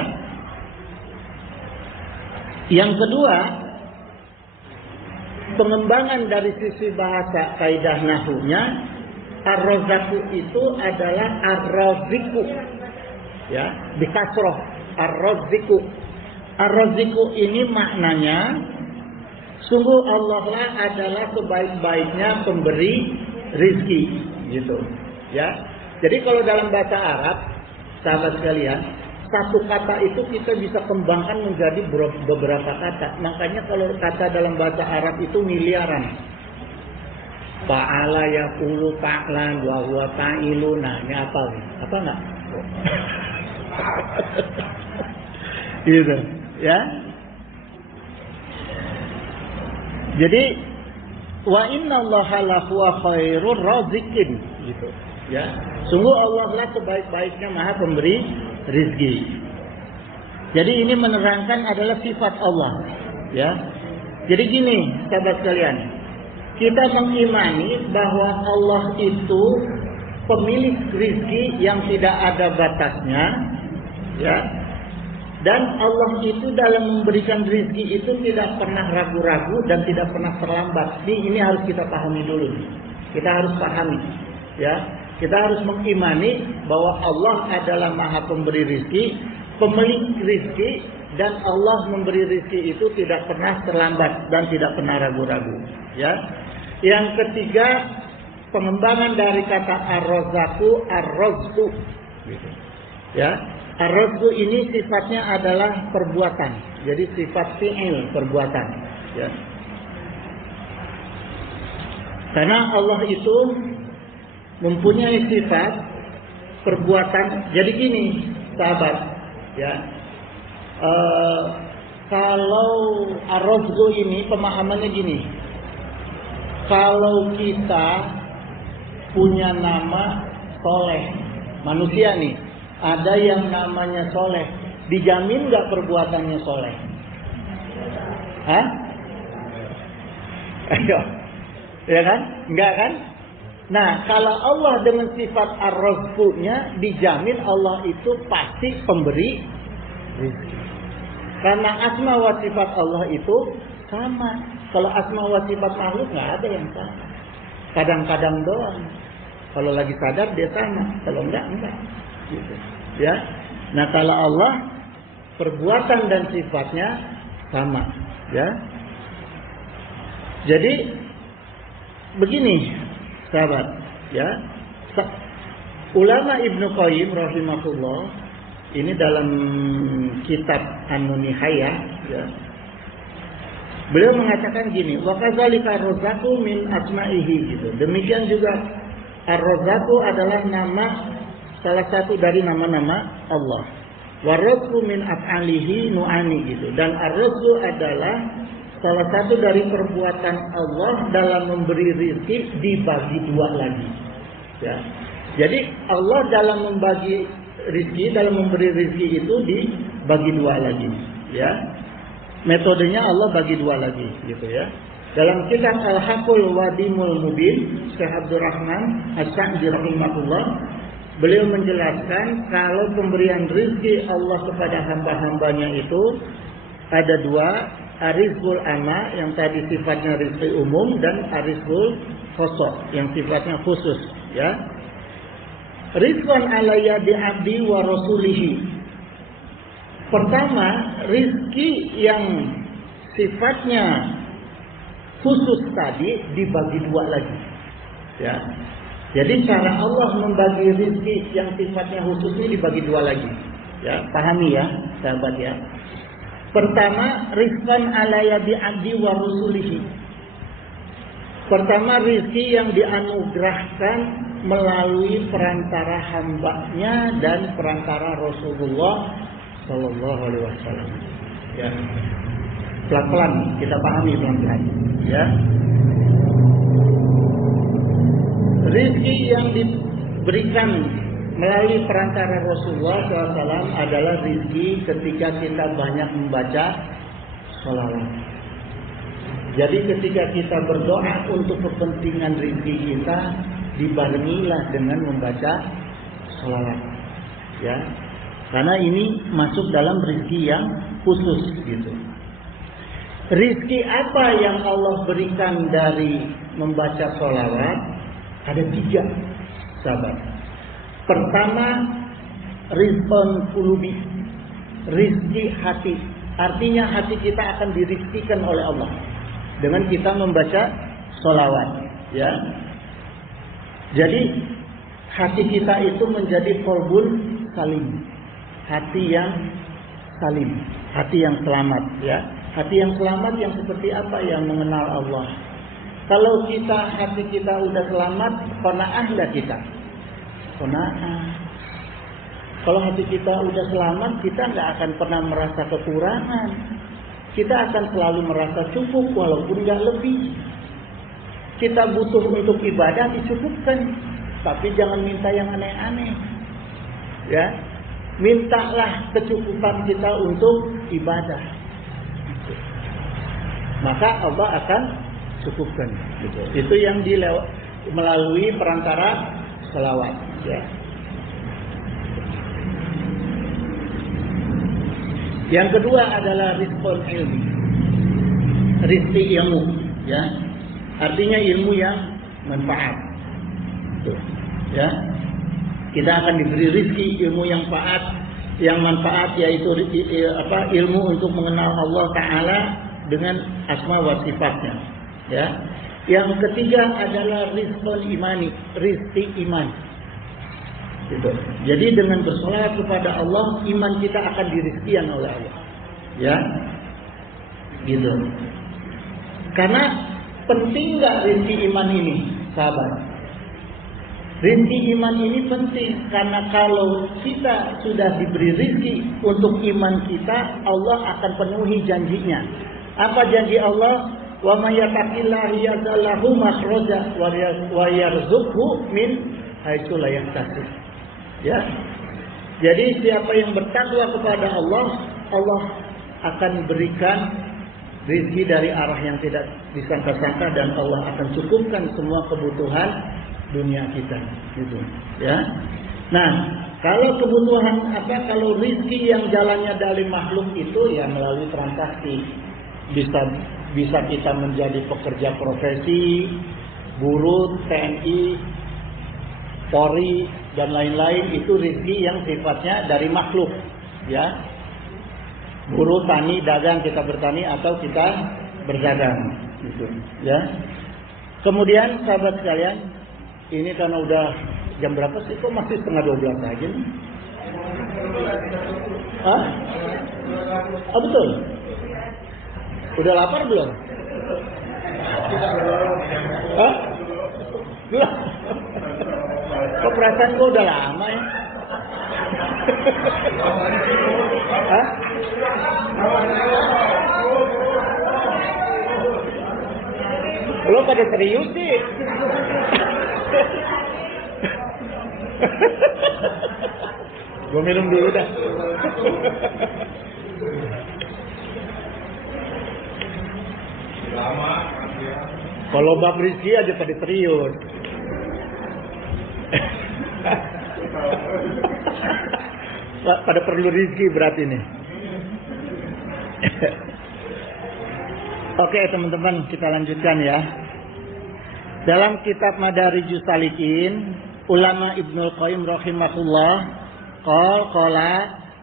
Yang kedua, pengembangan dari sisi bahasa kaidah nahwunya, Ar-Razzaqu itu adalah Ar-Razziqu, ya, dikasroh Ar-Razziqu. Ar-Razziqu ini maknanya sungguh Allah lah adalah sebaik-baiknya pemberi rizki, gitu, ya. Jadi kalau dalam bahasa Arab, sahabat sekalian, satu kata itu kita bisa kembangkan menjadi beberapa kata. Makanya kalau kata dalam bahasa Arab itu miliaran. Fa'ala yaqulu fa'lan wa huwa fa'ilun. Nah, ini apa nih? Apa enggak? Gitu, ya. Jadi wa innallaha lahuwa khairur raziqin, gitu, ya. Sungguh Allah lah sebaik-baiknya Maha pemberi rizki. Jadi ini menerangkan adalah sifat Allah, ya. Jadi gini, sahabat sekalian, kita mengimani bahwa Allah itu pemilik rizki yang tidak ada batasnya, ya. Dan Allah itu dalam memberikan rizki itu tidak pernah ragu-ragu dan tidak pernah terlambat. Ini harus kita pahami dulu. Kita harus pahami, ya. Kita harus mengimani bahwa Allah adalah Maha pemberi rizki, pemilik rizki, dan Allah memberi rizki itu tidak pernah terlambat dan tidak pernah ragu-ragu, ya. Yang ketiga, pengembangan dari kata ar-razzaqu, ar-razzqu, gitu, ya. Ar-razzqu ini sifatnya adalah perbuatan. Jadi sifat fi'il, perbuatan, ya. Karena Allah itu mempunyai sifat perbuatan. Jadi gini, sahabat, ya. Kalau ar-razqu ini pemahamannya gini. Kalau kita punya nama soleh, manusia nih, ada yang namanya soleh, dijamin nggak perbuatannya soleh? Hah? Ayo, ya kan? Enggak kan? Nah, kalau Allah dengan sifat ar-razqunya, dijamin Allah itu pasti pemberi rezeki. Karena asma wa sifat Allah itu sama. Kalau asma wa sifat makhluk nggak ada yang sama. Kadang-kadang doang. Kalau lagi sadar dia sama, kalau enggak. Gitu. Ya. Nah, kalau Allah perbuatan dan sifatnya sama, ya. Jadi begini, sahabat, ya. Ulama Ibnu Qayyim rahimahullah ini dalam kitab An-Nihayah, ya. Beliau mengatakan gini, wa kadzalika ar-razzaqu min asma'ihi gitu. Demikian juga ar-razzaqu adalah nama salah satu dari nama-nama Allah. Wa rizqu min af'alihi nu'ani gitu. Dan ar-rizqu adalah salah satu dari perbuatan Allah dalam memberi rezeki dibagi dua lagi. Ya. Jadi Allah dalam membagi rezeki, dalam memberi rezeki itu dibagi dua lagi, ya. Metodenya Allah bagi dua lagi, gitu ya. Dalam kitab Al-Haqqul Wadimul Mubin, Syekh Abdurrahman As-Sa'di rahimahullah, beliau menjelaskan kalau pemberian rezeki Allah kepada hamba-hambanya itu ada dua, arizqul amma yang tadi sifatnya rezeki umum, dan arizqul khosok yang sifatnya khusus, ya. Rizqan alayya bi abdi wa rasulihi. Pertama, rizki yang sifatnya khusus tadi dibagi dua lagi, ya. Jadi cara Allah membagi rizki yang sifatnya khusus ini dibagi dua lagi, ya. Pahami ya, sahabat ya. Pertama, rizqan alayya bi abdi wa rasulihi. Pertama, rizki yang dianugerahkan melalui perantara hambanya dan perantara Rasulullah Sallallahu Alaihi Wasallam. Ya, pelan-pelan kita pahami pelan-pelan. Ya, rizki yang diberikan melalui perantara Rasulullah SAW adalah rizki ketika kita banyak membaca sholawat. Jadi ketika kita berdoa untuk kepentingan rizki kita, dibarengilah dengan membaca sholawat, ya. Karena ini masuk dalam rizki yang khusus, gitu. Rizki apa yang Allah berikan dari membaca sholawat? Ada tiga, sahabat. Pertama, rizqan qulubi, rizki hati. Artinya hati kita akan dirizkikan oleh Allah dengan kita membaca sholawat, ya. Jadi hati kita itu menjadi qalbun salim, hati yang salim, hati yang selamat, ya. Hati yang selamat yang seperti apa? Yang mengenal Allah. Kalau hati kita udah selamat, qanaah enggak kita? Qanaah. Kalau hati kita udah selamat, kita enggak akan pernah merasa kekurangan. Kita akan selalu merasa cukup walaupun enggak lebih. Kita butuh untuk ibadah dicukupkan, tapi jangan minta yang aneh-aneh. Ya. Mintalah kecukupan kita untuk ibadah. Maka Allah akan cukupkan. Gitu. Itu yang melalui perantara selawat. Ya. Yang kedua adalah rizqul ilmi, rizki ilmu. Ya. Artinya ilmu yang manfaat. Tuh. Ya. Kita akan diberi rizki ilmu yang manfaat, yaitu ilmu untuk mengenal Allah Ta'ala dengan asma wa sifatnya. Ya. Yang ketiga adalah rizqul imani, rizki iman. Gitu. Jadi dengan bersolawat kepada Allah, iman kita akan dirizkikan oleh Allah. Ya. Gitu. Karena penting nggak rizki iman ini, sahabat? Rizki iman ini penting karena kalau kita sudah diberi rizki untuk iman kita, Allah akan penuhi janjinya. Apa janji Allah? Wa may yattaqillaha yaj'al lahu makhraja wa yarzuqhu min haitsu la yahtasib. Ya. Jadi siapa yang bertakwa kepada Allah, Allah akan berikan rizki dari arah yang tidak disangka-sangka dan Allah akan cukupkan semua kebutuhan dunia kita, gitu, ya. Nah, kalau kebutuhan kalau rizki yang jalannya dari makhluk itu ya melalui transaksi, bisa kita menjadi pekerja profesi, buruh, TNI, Polri dan lain-lain, itu rizki yang sifatnya dari makhluk, ya. Buruh, tani, dagang, kita bertani atau kita berdagang, gitu, ya. Kemudian sahabat sekalian, ini karena udah jam berapa sih? Kok masih 11:30 aja nih? Hah? Oh betul. Udah lapar belum? Hah? Belum. Kok perasaan gua udah lama ya? Hah? Lo pada serius sih? Gue minum dulu dah. Kalau bab rizki aja pada serius. Pada perlu rizki berarti nih. Oke teman-teman, kita lanjutkan ya. Dalam kitab Madarijus Salikin, ulama Ibnul Qayyim rahimahullah qala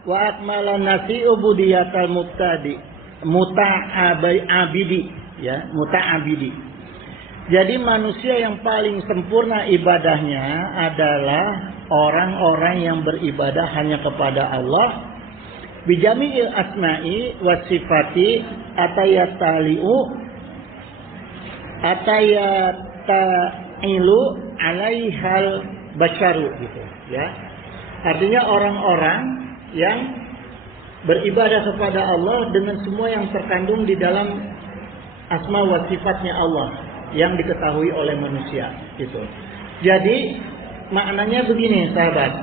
wa akmalan nasi ubudiyatal muta'abidi, ya, muta'abidi. Jadi manusia yang paling sempurna ibadahnya adalah orang-orang yang beribadah hanya kepada Allah bijami'il asma'i wasifati ataya'ilu alaihal basyaru, gitu, ya. Artinya orang-orang yang beribadah kepada Allah dengan semua yang terkandung di dalam asma wa sifatnya Allah yang diketahui oleh manusia, gitu. Jadi maknanya begini sahabat,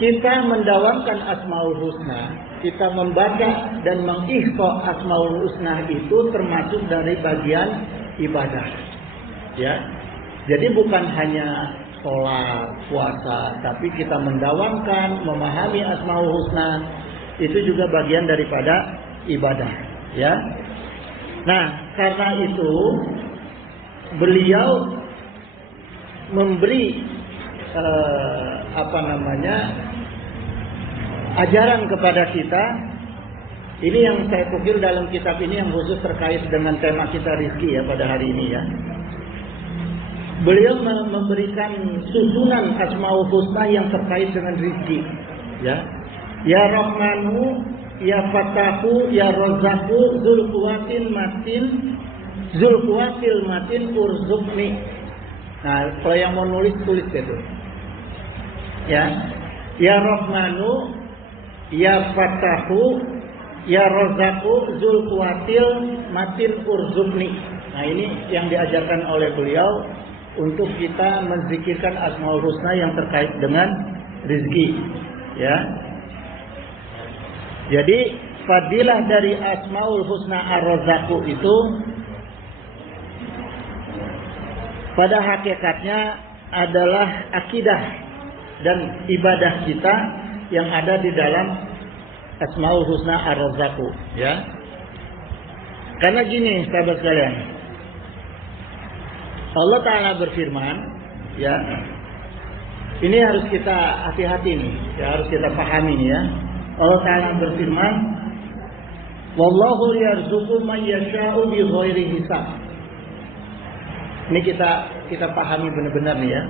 kita mendawamkan Asmaul Husna, kita membaca dan mengikhfa Asmaul Husna itu termasuk dari bagian ibadah, ya. Jadi bukan hanya sholat, puasa, tapi kita mendawamkan, memahami Asmaul Husna itu juga bagian daripada ibadah, ya. Nah, karena itu beliau memberi ajaran kepada kita. Ini yang saya pikir dalam kitab ini yang khusus terkait dengan tema kita rizki ya pada hari ini ya. Beliau memberikan susunan Asmaul Husna yang terkait dengan rizki, ya. Ya Rahmanu, Ya Fatahu, Ya Razzaqu, Dzul Quwwatil Matin Urzuqni. Nah, kalau yang mau nulis tulis itu. Ya. Ya Rahmanu, Ya Fatahu, Ya Razzaqu, Dzul Quwwatil Matin Urzuqni. Nah, ini yang diajarkan oleh beliau untuk kita menzikirkan Asmaul Husna yang terkait dengan rizki, ya. Jadi fadilah dari Asmaul Husna Ar-Razzaqu itu pada hakikatnya adalah akidah dan ibadah kita yang ada di dalam Asmaul Husna Ar-Razzaqu, ya. Karena gini sahabat sekalian, Allah Ta'ala berfirman, ya. Ini harus kita hati-hati nih, ya, harus kita pahami nih ya. Allah Ta'ala berfirman, wallahu yarzuqu man yasha'u bighairi hisab. Ini kita pahami benar-benar nih ya.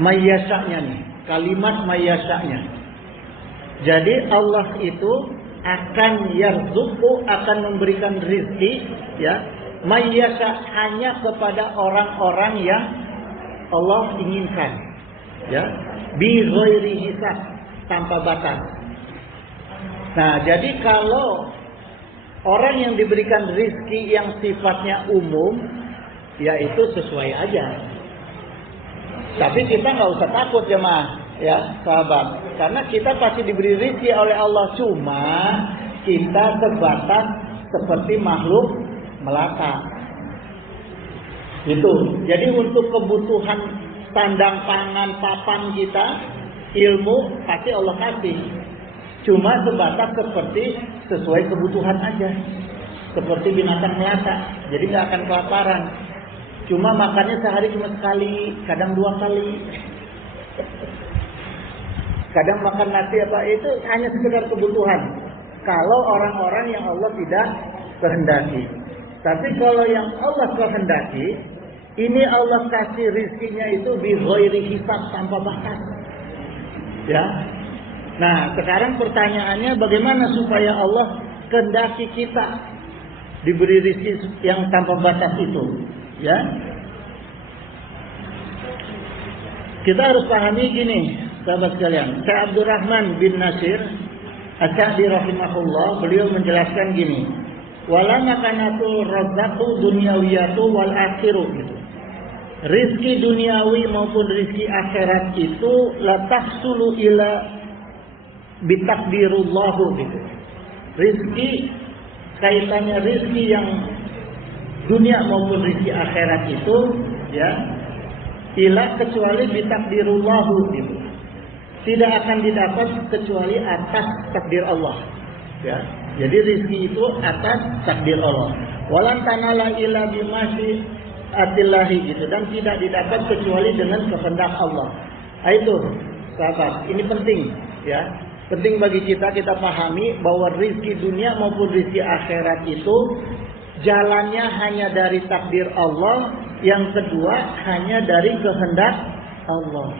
Mayyasa'nya nih, kalimat mayyasa'nya. Jadi Allah itu akan yarzuqu, akan memberikan rizki, ya, mayyasa' hanya kepada orang-orang yang Allah inginkan. Ya, bi ghairi hisab, tanpa batas. Nah, jadi kalau orang yang diberikan rizki yang sifatnya umum, ya itu sesuai aja. Tapi kita nggak usah takut jemaah, ya sahabat, karena kita pasti diberi rizki oleh Allah, cuma kita sebatas seperti makhluk melata. Itu. Jadi untuk kebutuhan sandang pangan papan kita, ilmu pasti Allah kasih. Cuma sebatas seperti sesuai kebutuhan aja. Seperti binatang melata. Jadi nggak akan kelaparan. Cuma makannya sehari cuma sekali, kadang 2 kali. Kadang makan nasi apa itu hanya sekedar kebutuhan. Kalau orang-orang yang Allah tidak kehendaki. Tapi kalau yang Allah kehendaki, ini Allah kasih rizkinya itu bi ghairi hisab, tanpa batas. Ya. Nah, sekarang pertanyaannya bagaimana supaya Allah kehendaki kita diberi rizki yang tanpa batas itu? Ya. Kita harus pahami gini, sahabat sekalian. Syekh Abdurrahman bin Nasir As-Sa'di rahimahullah, beliau menjelaskan gini. Wala makanatul razzaqu dunyawiyatu wal akhiru gitu. Rizki duniawi maupun rizki akhirat itu la tahsulu ila bitakdirullahu gitu. Rizki kaitannya rizki yang dunia maupun rizki akhirat itu ya ila kecuali bitakdirullahu gitu. Tidak akan didapat kecuali atas takdir Allah. Ya. Jadi rizki itu atas takdir Allah. Walan tanala ila bimasyi atillahi gitu, dan tidak didapat kecuali dengan kehendak Allah. Itu sahabat, ini penting ya. Penting bagi kita pahami bahwa rizki dunia maupun rizki akhirat itu jalannya hanya dari takdir Allah, yang kedua hanya dari kehendak Allah.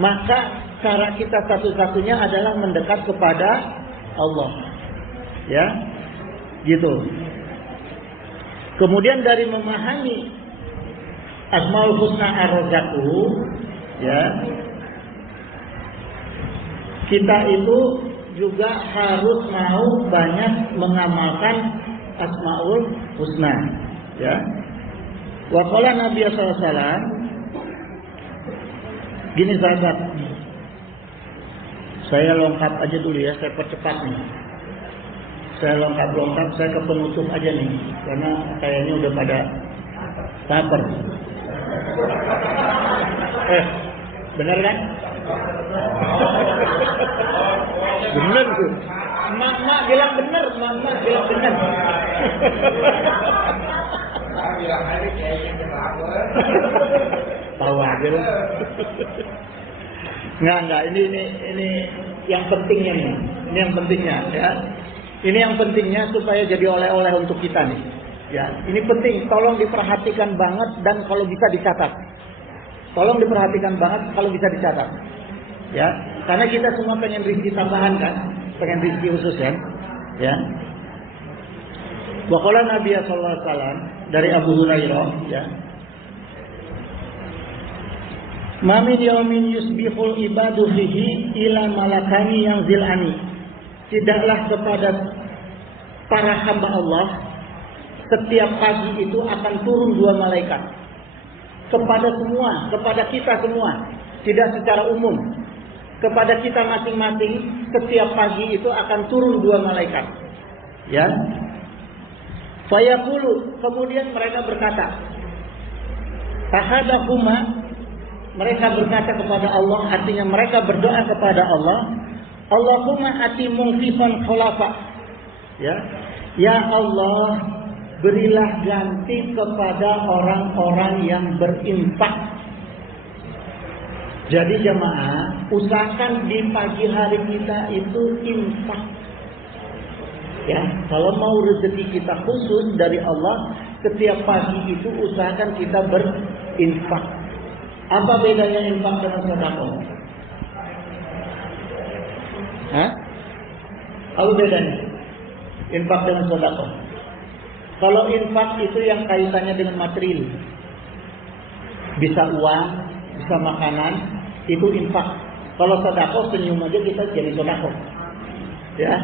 Maka cara kita satu-satunya adalah mendekat kepada Allah. Ya. Gitu. Kemudian dari memahami Asmaul Husna Ar-Razzaqu, ya, kita itu juga harus mau banyak mengamalkan Asmaul Husna, ya. Wa qala Nabi sallallahu alaihi wasallam, gini sahabat, saya lengkap aja dulu ya, saya percepat nih. Saya lengkap, saya ke penutup aja nih, karena kayaknya udah pada lapar. Bener kan? Bener tuh. Mak bilang bener, mak bilang bener. Tahu aja lah. Enggak, ini yang pentingnya nih. Ini yang pentingnya ya. Ini yang pentingnya supaya jadi oleh-oleh untuk kita nih. Ya, ini penting, tolong diperhatikan banget dan kalau bisa dicatat. Tolong diperhatikan banget kalau bisa dicatat. Ya, karena kita semua pengen rezeki tambahan kan? Pengen rezeki khusus kan? Ya. Wa qala Nabi sallallahu alaihi wasallam dari Abu Hurairah ya. Ma min yaumin yusbihul ibadu fihi ila malakani yang zilani. Tidaklah kepada para hamba Allah setiap pagi itu akan turun 2 malaikat. Kepada semua, kepada kita semua, tidak secara umum. Kepada kita masing-masing setiap pagi itu akan turun 2 malaikat. Ya. Fayaqulu, kemudian mereka berkata, tahadahuma, mereka berkata kepada Allah, artinya mereka berdoa kepada Allah, Allahumma ati mungfifan khulafa. Ya. Ya Allah, berilah ganti kepada orang-orang yang berinfak. Jadi jemaah, usahakan di pagi hari kita itu infak. Ya, kalau mau rezeki kita khusus dari Allah, setiap pagi itu usahakan kita berinfak. Apa bedanya infak dengan sedekah? Hah? Apa bedanya infak dengan sedekah? Kalau infak itu yang kaitannya dengan material. bisa uang, bisa makanan, itu infak. Kalau sedekah senyum aja kita jadi sedekah. Ya.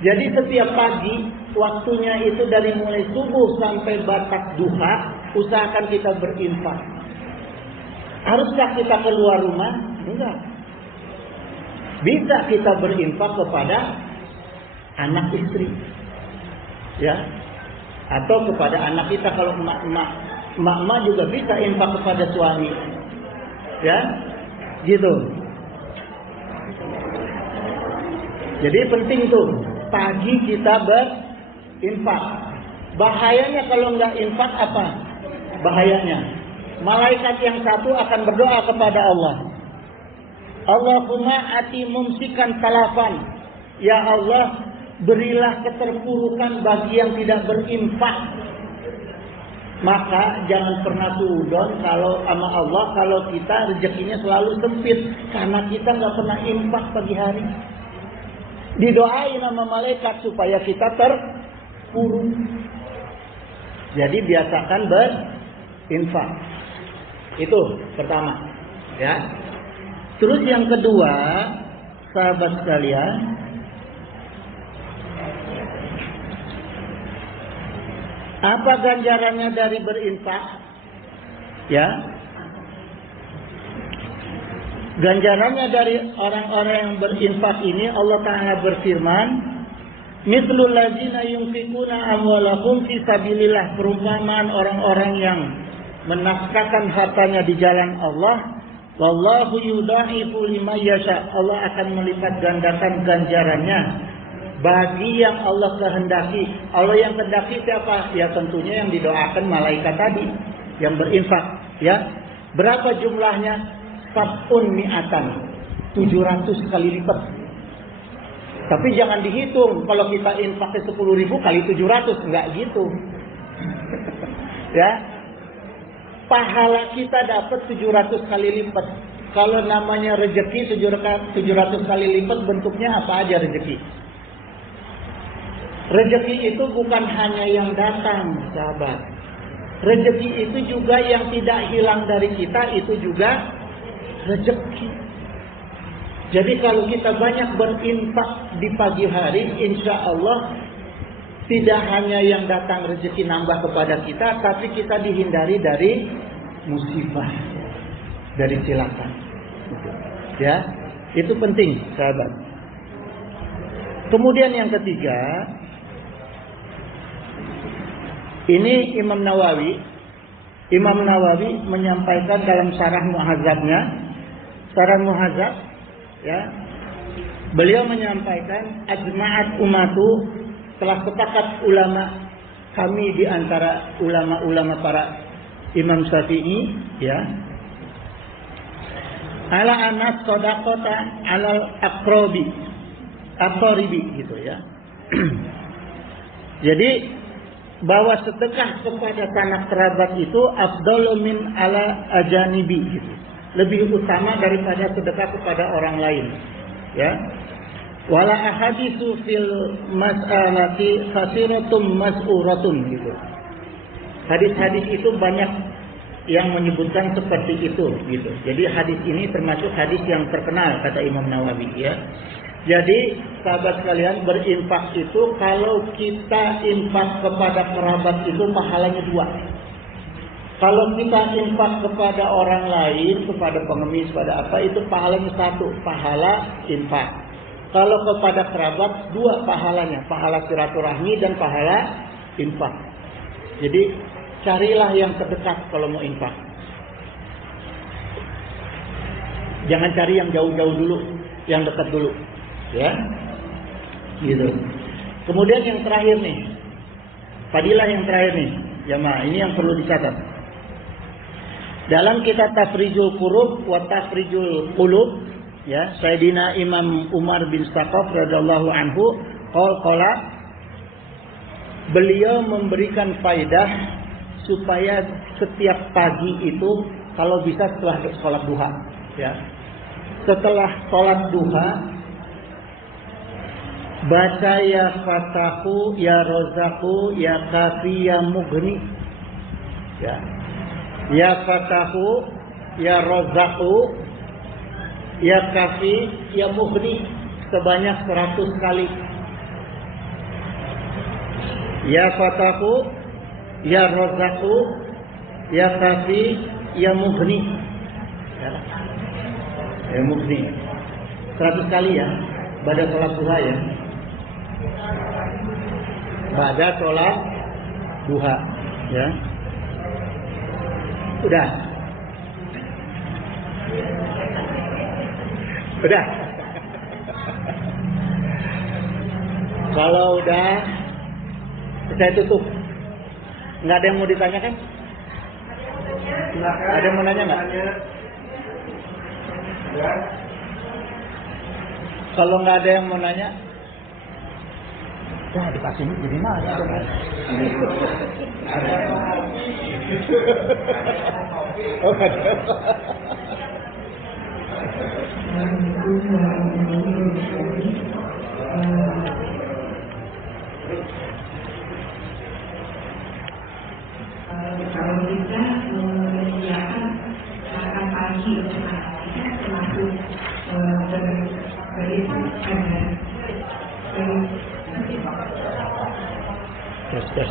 Jadi setiap pagi waktunya itu dari mulai subuh sampai batas duha, usahakan kita berinfak. Haruskah kita keluar rumah? Enggak. Bisa kita berinfak kepada anak istri, ya, atau kepada anak kita. Kalau emak juga bisa infak kepada suami, ya, gitu. Jadi penting tuh pagi kita berinfak. Bahayanya kalau nggak infak apa? Bahayanya malaikat yang satu akan berdoa kepada Allah. Allahumma ati mumsikan talafan. Ya Allah, berilah keterpurukan bagi yang tidak berinfak. Maka jangan pernah suudon kalau sama Allah kalau kita rezekinya selalu sempit karena kita nggak pernah infak pagi hari. Didoain sama malaikat supaya kita terpuruk. Jadi biasakan berinfak. Itu pertama, ya. Terus yang kedua, sahabat sekalian, apa ganjarannya dari berinfak? Ya. Ganjarannya dari orang-orang yang berinfak ini, Allah Ta'ala berfirman, mislul ladzina yunfikuna amwalahum fi sabilillah, perumpamaan orang-orang yang menafkahkan hartanya di jalan Allah, wallahu yudha'ifu liman yasha, Allah akan melipat gandakan ganjarannya bagi yang Allah kehendaki. Allah yang kehendaki siapa? Ya tentunya yang didoakan malaikat tadi yang berinfak, ya. Berapa jumlahnya? Sab'un mi'atan, 700 kali lipat. Tapi jangan dihitung kalau kita infaknya 10.000 kali 700, enggak gitu. Ya. Pahala kita dapat 700 kali lipat. Kalau namanya rezeki 700 kali lipat, bentuknya apa aja rezeki? Rezeki itu bukan hanya yang datang, sahabat. Rezeki itu juga yang tidak hilang dari kita, itu juga rezeki. Jadi kalau kita banyak berinfak di pagi hari, insya Allah tidak hanya yang datang rezeki nambah kepada kita, tapi kita dihindari dari musibah, dari silakan. Ya, itu penting, sahabat. Kemudian yang ketiga, ini Imam Nawawi menyampaikan dalam Syarah Muhadzabnya. Syarah Muhadzab, ya, beliau menyampaikan ajma'at umatu, telah sepakat ulama kami di antara ulama-ulama para Imam Syafi'i, ya, ala anas shadaqata alal aqrabi gitu, ya. Jadi bahwa sedekah kepada sanak kerabat itu afdalu min ala ajanibi gitu. Lebih utama daripada sedekah kepada orang lain, ya. Wala ahaditsu fil mas'alati khasiratum mas'uratun gitu. Hadis-hadis itu banyak yang menyebutkan seperti itu gitu. Jadi hadis ini termasuk hadis yang terkenal kata Imam Nawawi, ya. Jadi sahabat sekalian, berinfak itu kalau kita infak kepada kerabat itu pahalanya 2. Kalau kita infak kepada orang lain, kepada pengemis, pada apa, itu pahalanya 1, pahala infak. Kalau kepada kerabat 2 pahalanya, pahala silaturahmi dan pahala infak. Jadi carilah yang terdekat kalau mau infak. Jangan cari yang jauh-jauh dulu, yang dekat dulu, ya. Gitu. Kemudian yang terakhir nih, fadilah yang terakhir nih, jamaah, ini yang perlu dicatat. Dalam kitab Tafrijul Qurub wa Tafrijul Qulub, ya, Sayyidina Imam Umar bin Khattab radhiyallahu anhu qala, beliau memberikan faedah supaya setiap pagi itu kalau bisa setelah sholat duha, ya. Setelah sholat duha baca ya Fatahu, ya Rozaku, ya Kafi, ya Mughni, ya. Ya Fatahu, Ya Razzaqu, Ya Kafi, Ya Mughni sebanyak 100 kali. Ya Fatahu, Ya Razzaqu, Ya Kafi, Ya Mughni. Ya Mughni 100 kali ya. Pada sholat duha ya. Pada sholat duha ya. Udah. Udah. Kalau udah, saya tutup. Nggak ada yang mau ditanyakan? Ada yang mau nanya nggak? Kalau nggak ada yang mau nanya, ya dikasih jadi nanya. Oh, ada. Kalau kita menyediakan makan pagi untuk anak kita termasuk Yes.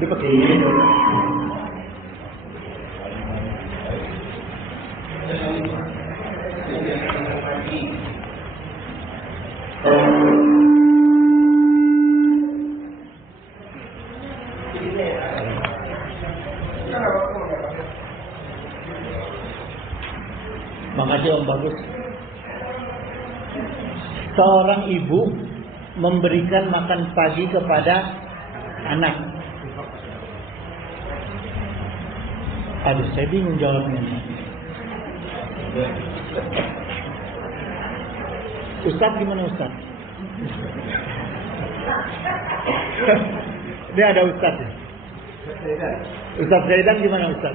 Dipakai. Makasih Om Bagus. Seorang ibu memberikan makan pagi kepada anak. Aduh, saya bingung jawabnya. Ustaz gimana Ustaz? Dia ada Ustaz ya? Ustaz Zaidan gimana Ustaz?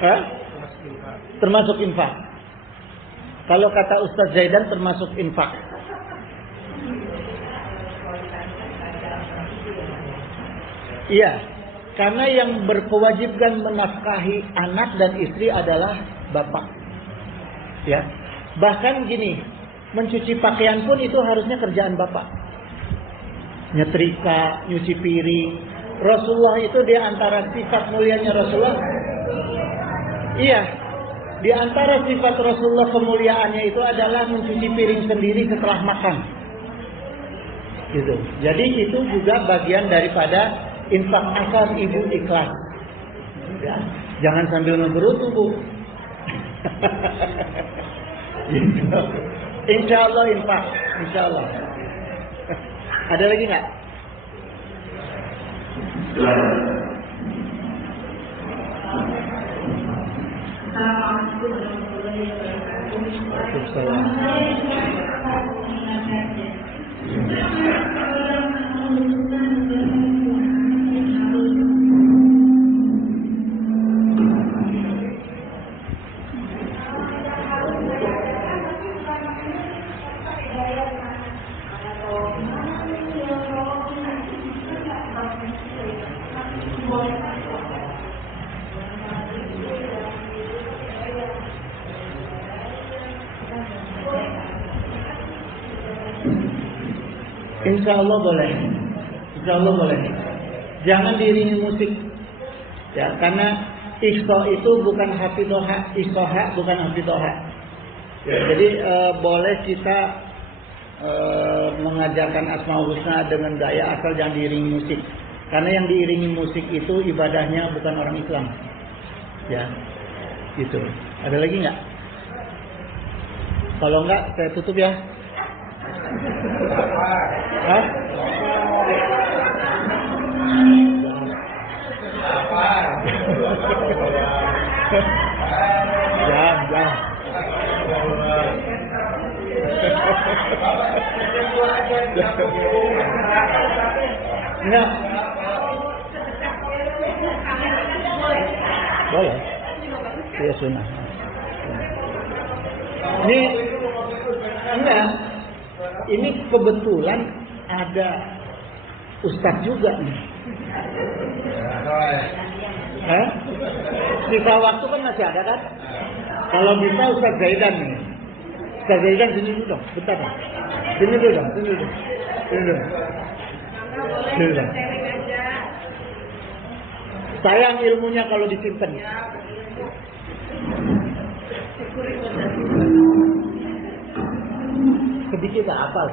Hah? Termasuk infak. Kalau kata Ustaz Zaidan termasuk infak. Iya, karena yang berkewajiban menafkahi anak dan istri adalah bapak. Ya, bahkan gini, mencuci pakaian pun itu harusnya kerjaan bapak. Nyetrika, nyuci piring. Rasulullah itu di antara sifat mulianya Rasulullah. Iya, di antara sifat Rasulullah kemuliaannya itu adalah mencuci piring sendiri setelah makan. Gitu. Jadi itu juga bagian daripada infak asal ibu ikhlas. Ya, jangan sambil ngeberutu Bu. Gitu. Insya Allah infak, insya Allah. Ada lagi nggak? Insya Allah boleh. Insya Allah boleh. Jangan diiringi musik. Ya, karena ikhto itu bukan hafidhoha, ikhtoha bukan hafidhoha. Ya, jadi boleh kita mengajarkan Asmaul Husna dengan gaya asal jangan diiringi musik. Karena yang diiringi musik itu ibadahnya bukan orang Islam. Ya, gitu. Ada lagi nggak? Kalau nggak, saya tutup ya. Hah? Jangan. Enggak. Boleh. Ya sunnah. Ini Enggak. Ini kebetulan ada Ustadz juga nih. Sisa waktu kan masih ada kan? Kalau bisa Ustadz Zaidan nih. Ustadz Zaidan sini dulu dong, bentar dong. Sini dulu dong, sini dulu. Sini dulu. Sini dulu. Sayang ilmunya kalau disimpan. Sedikit tak hafal.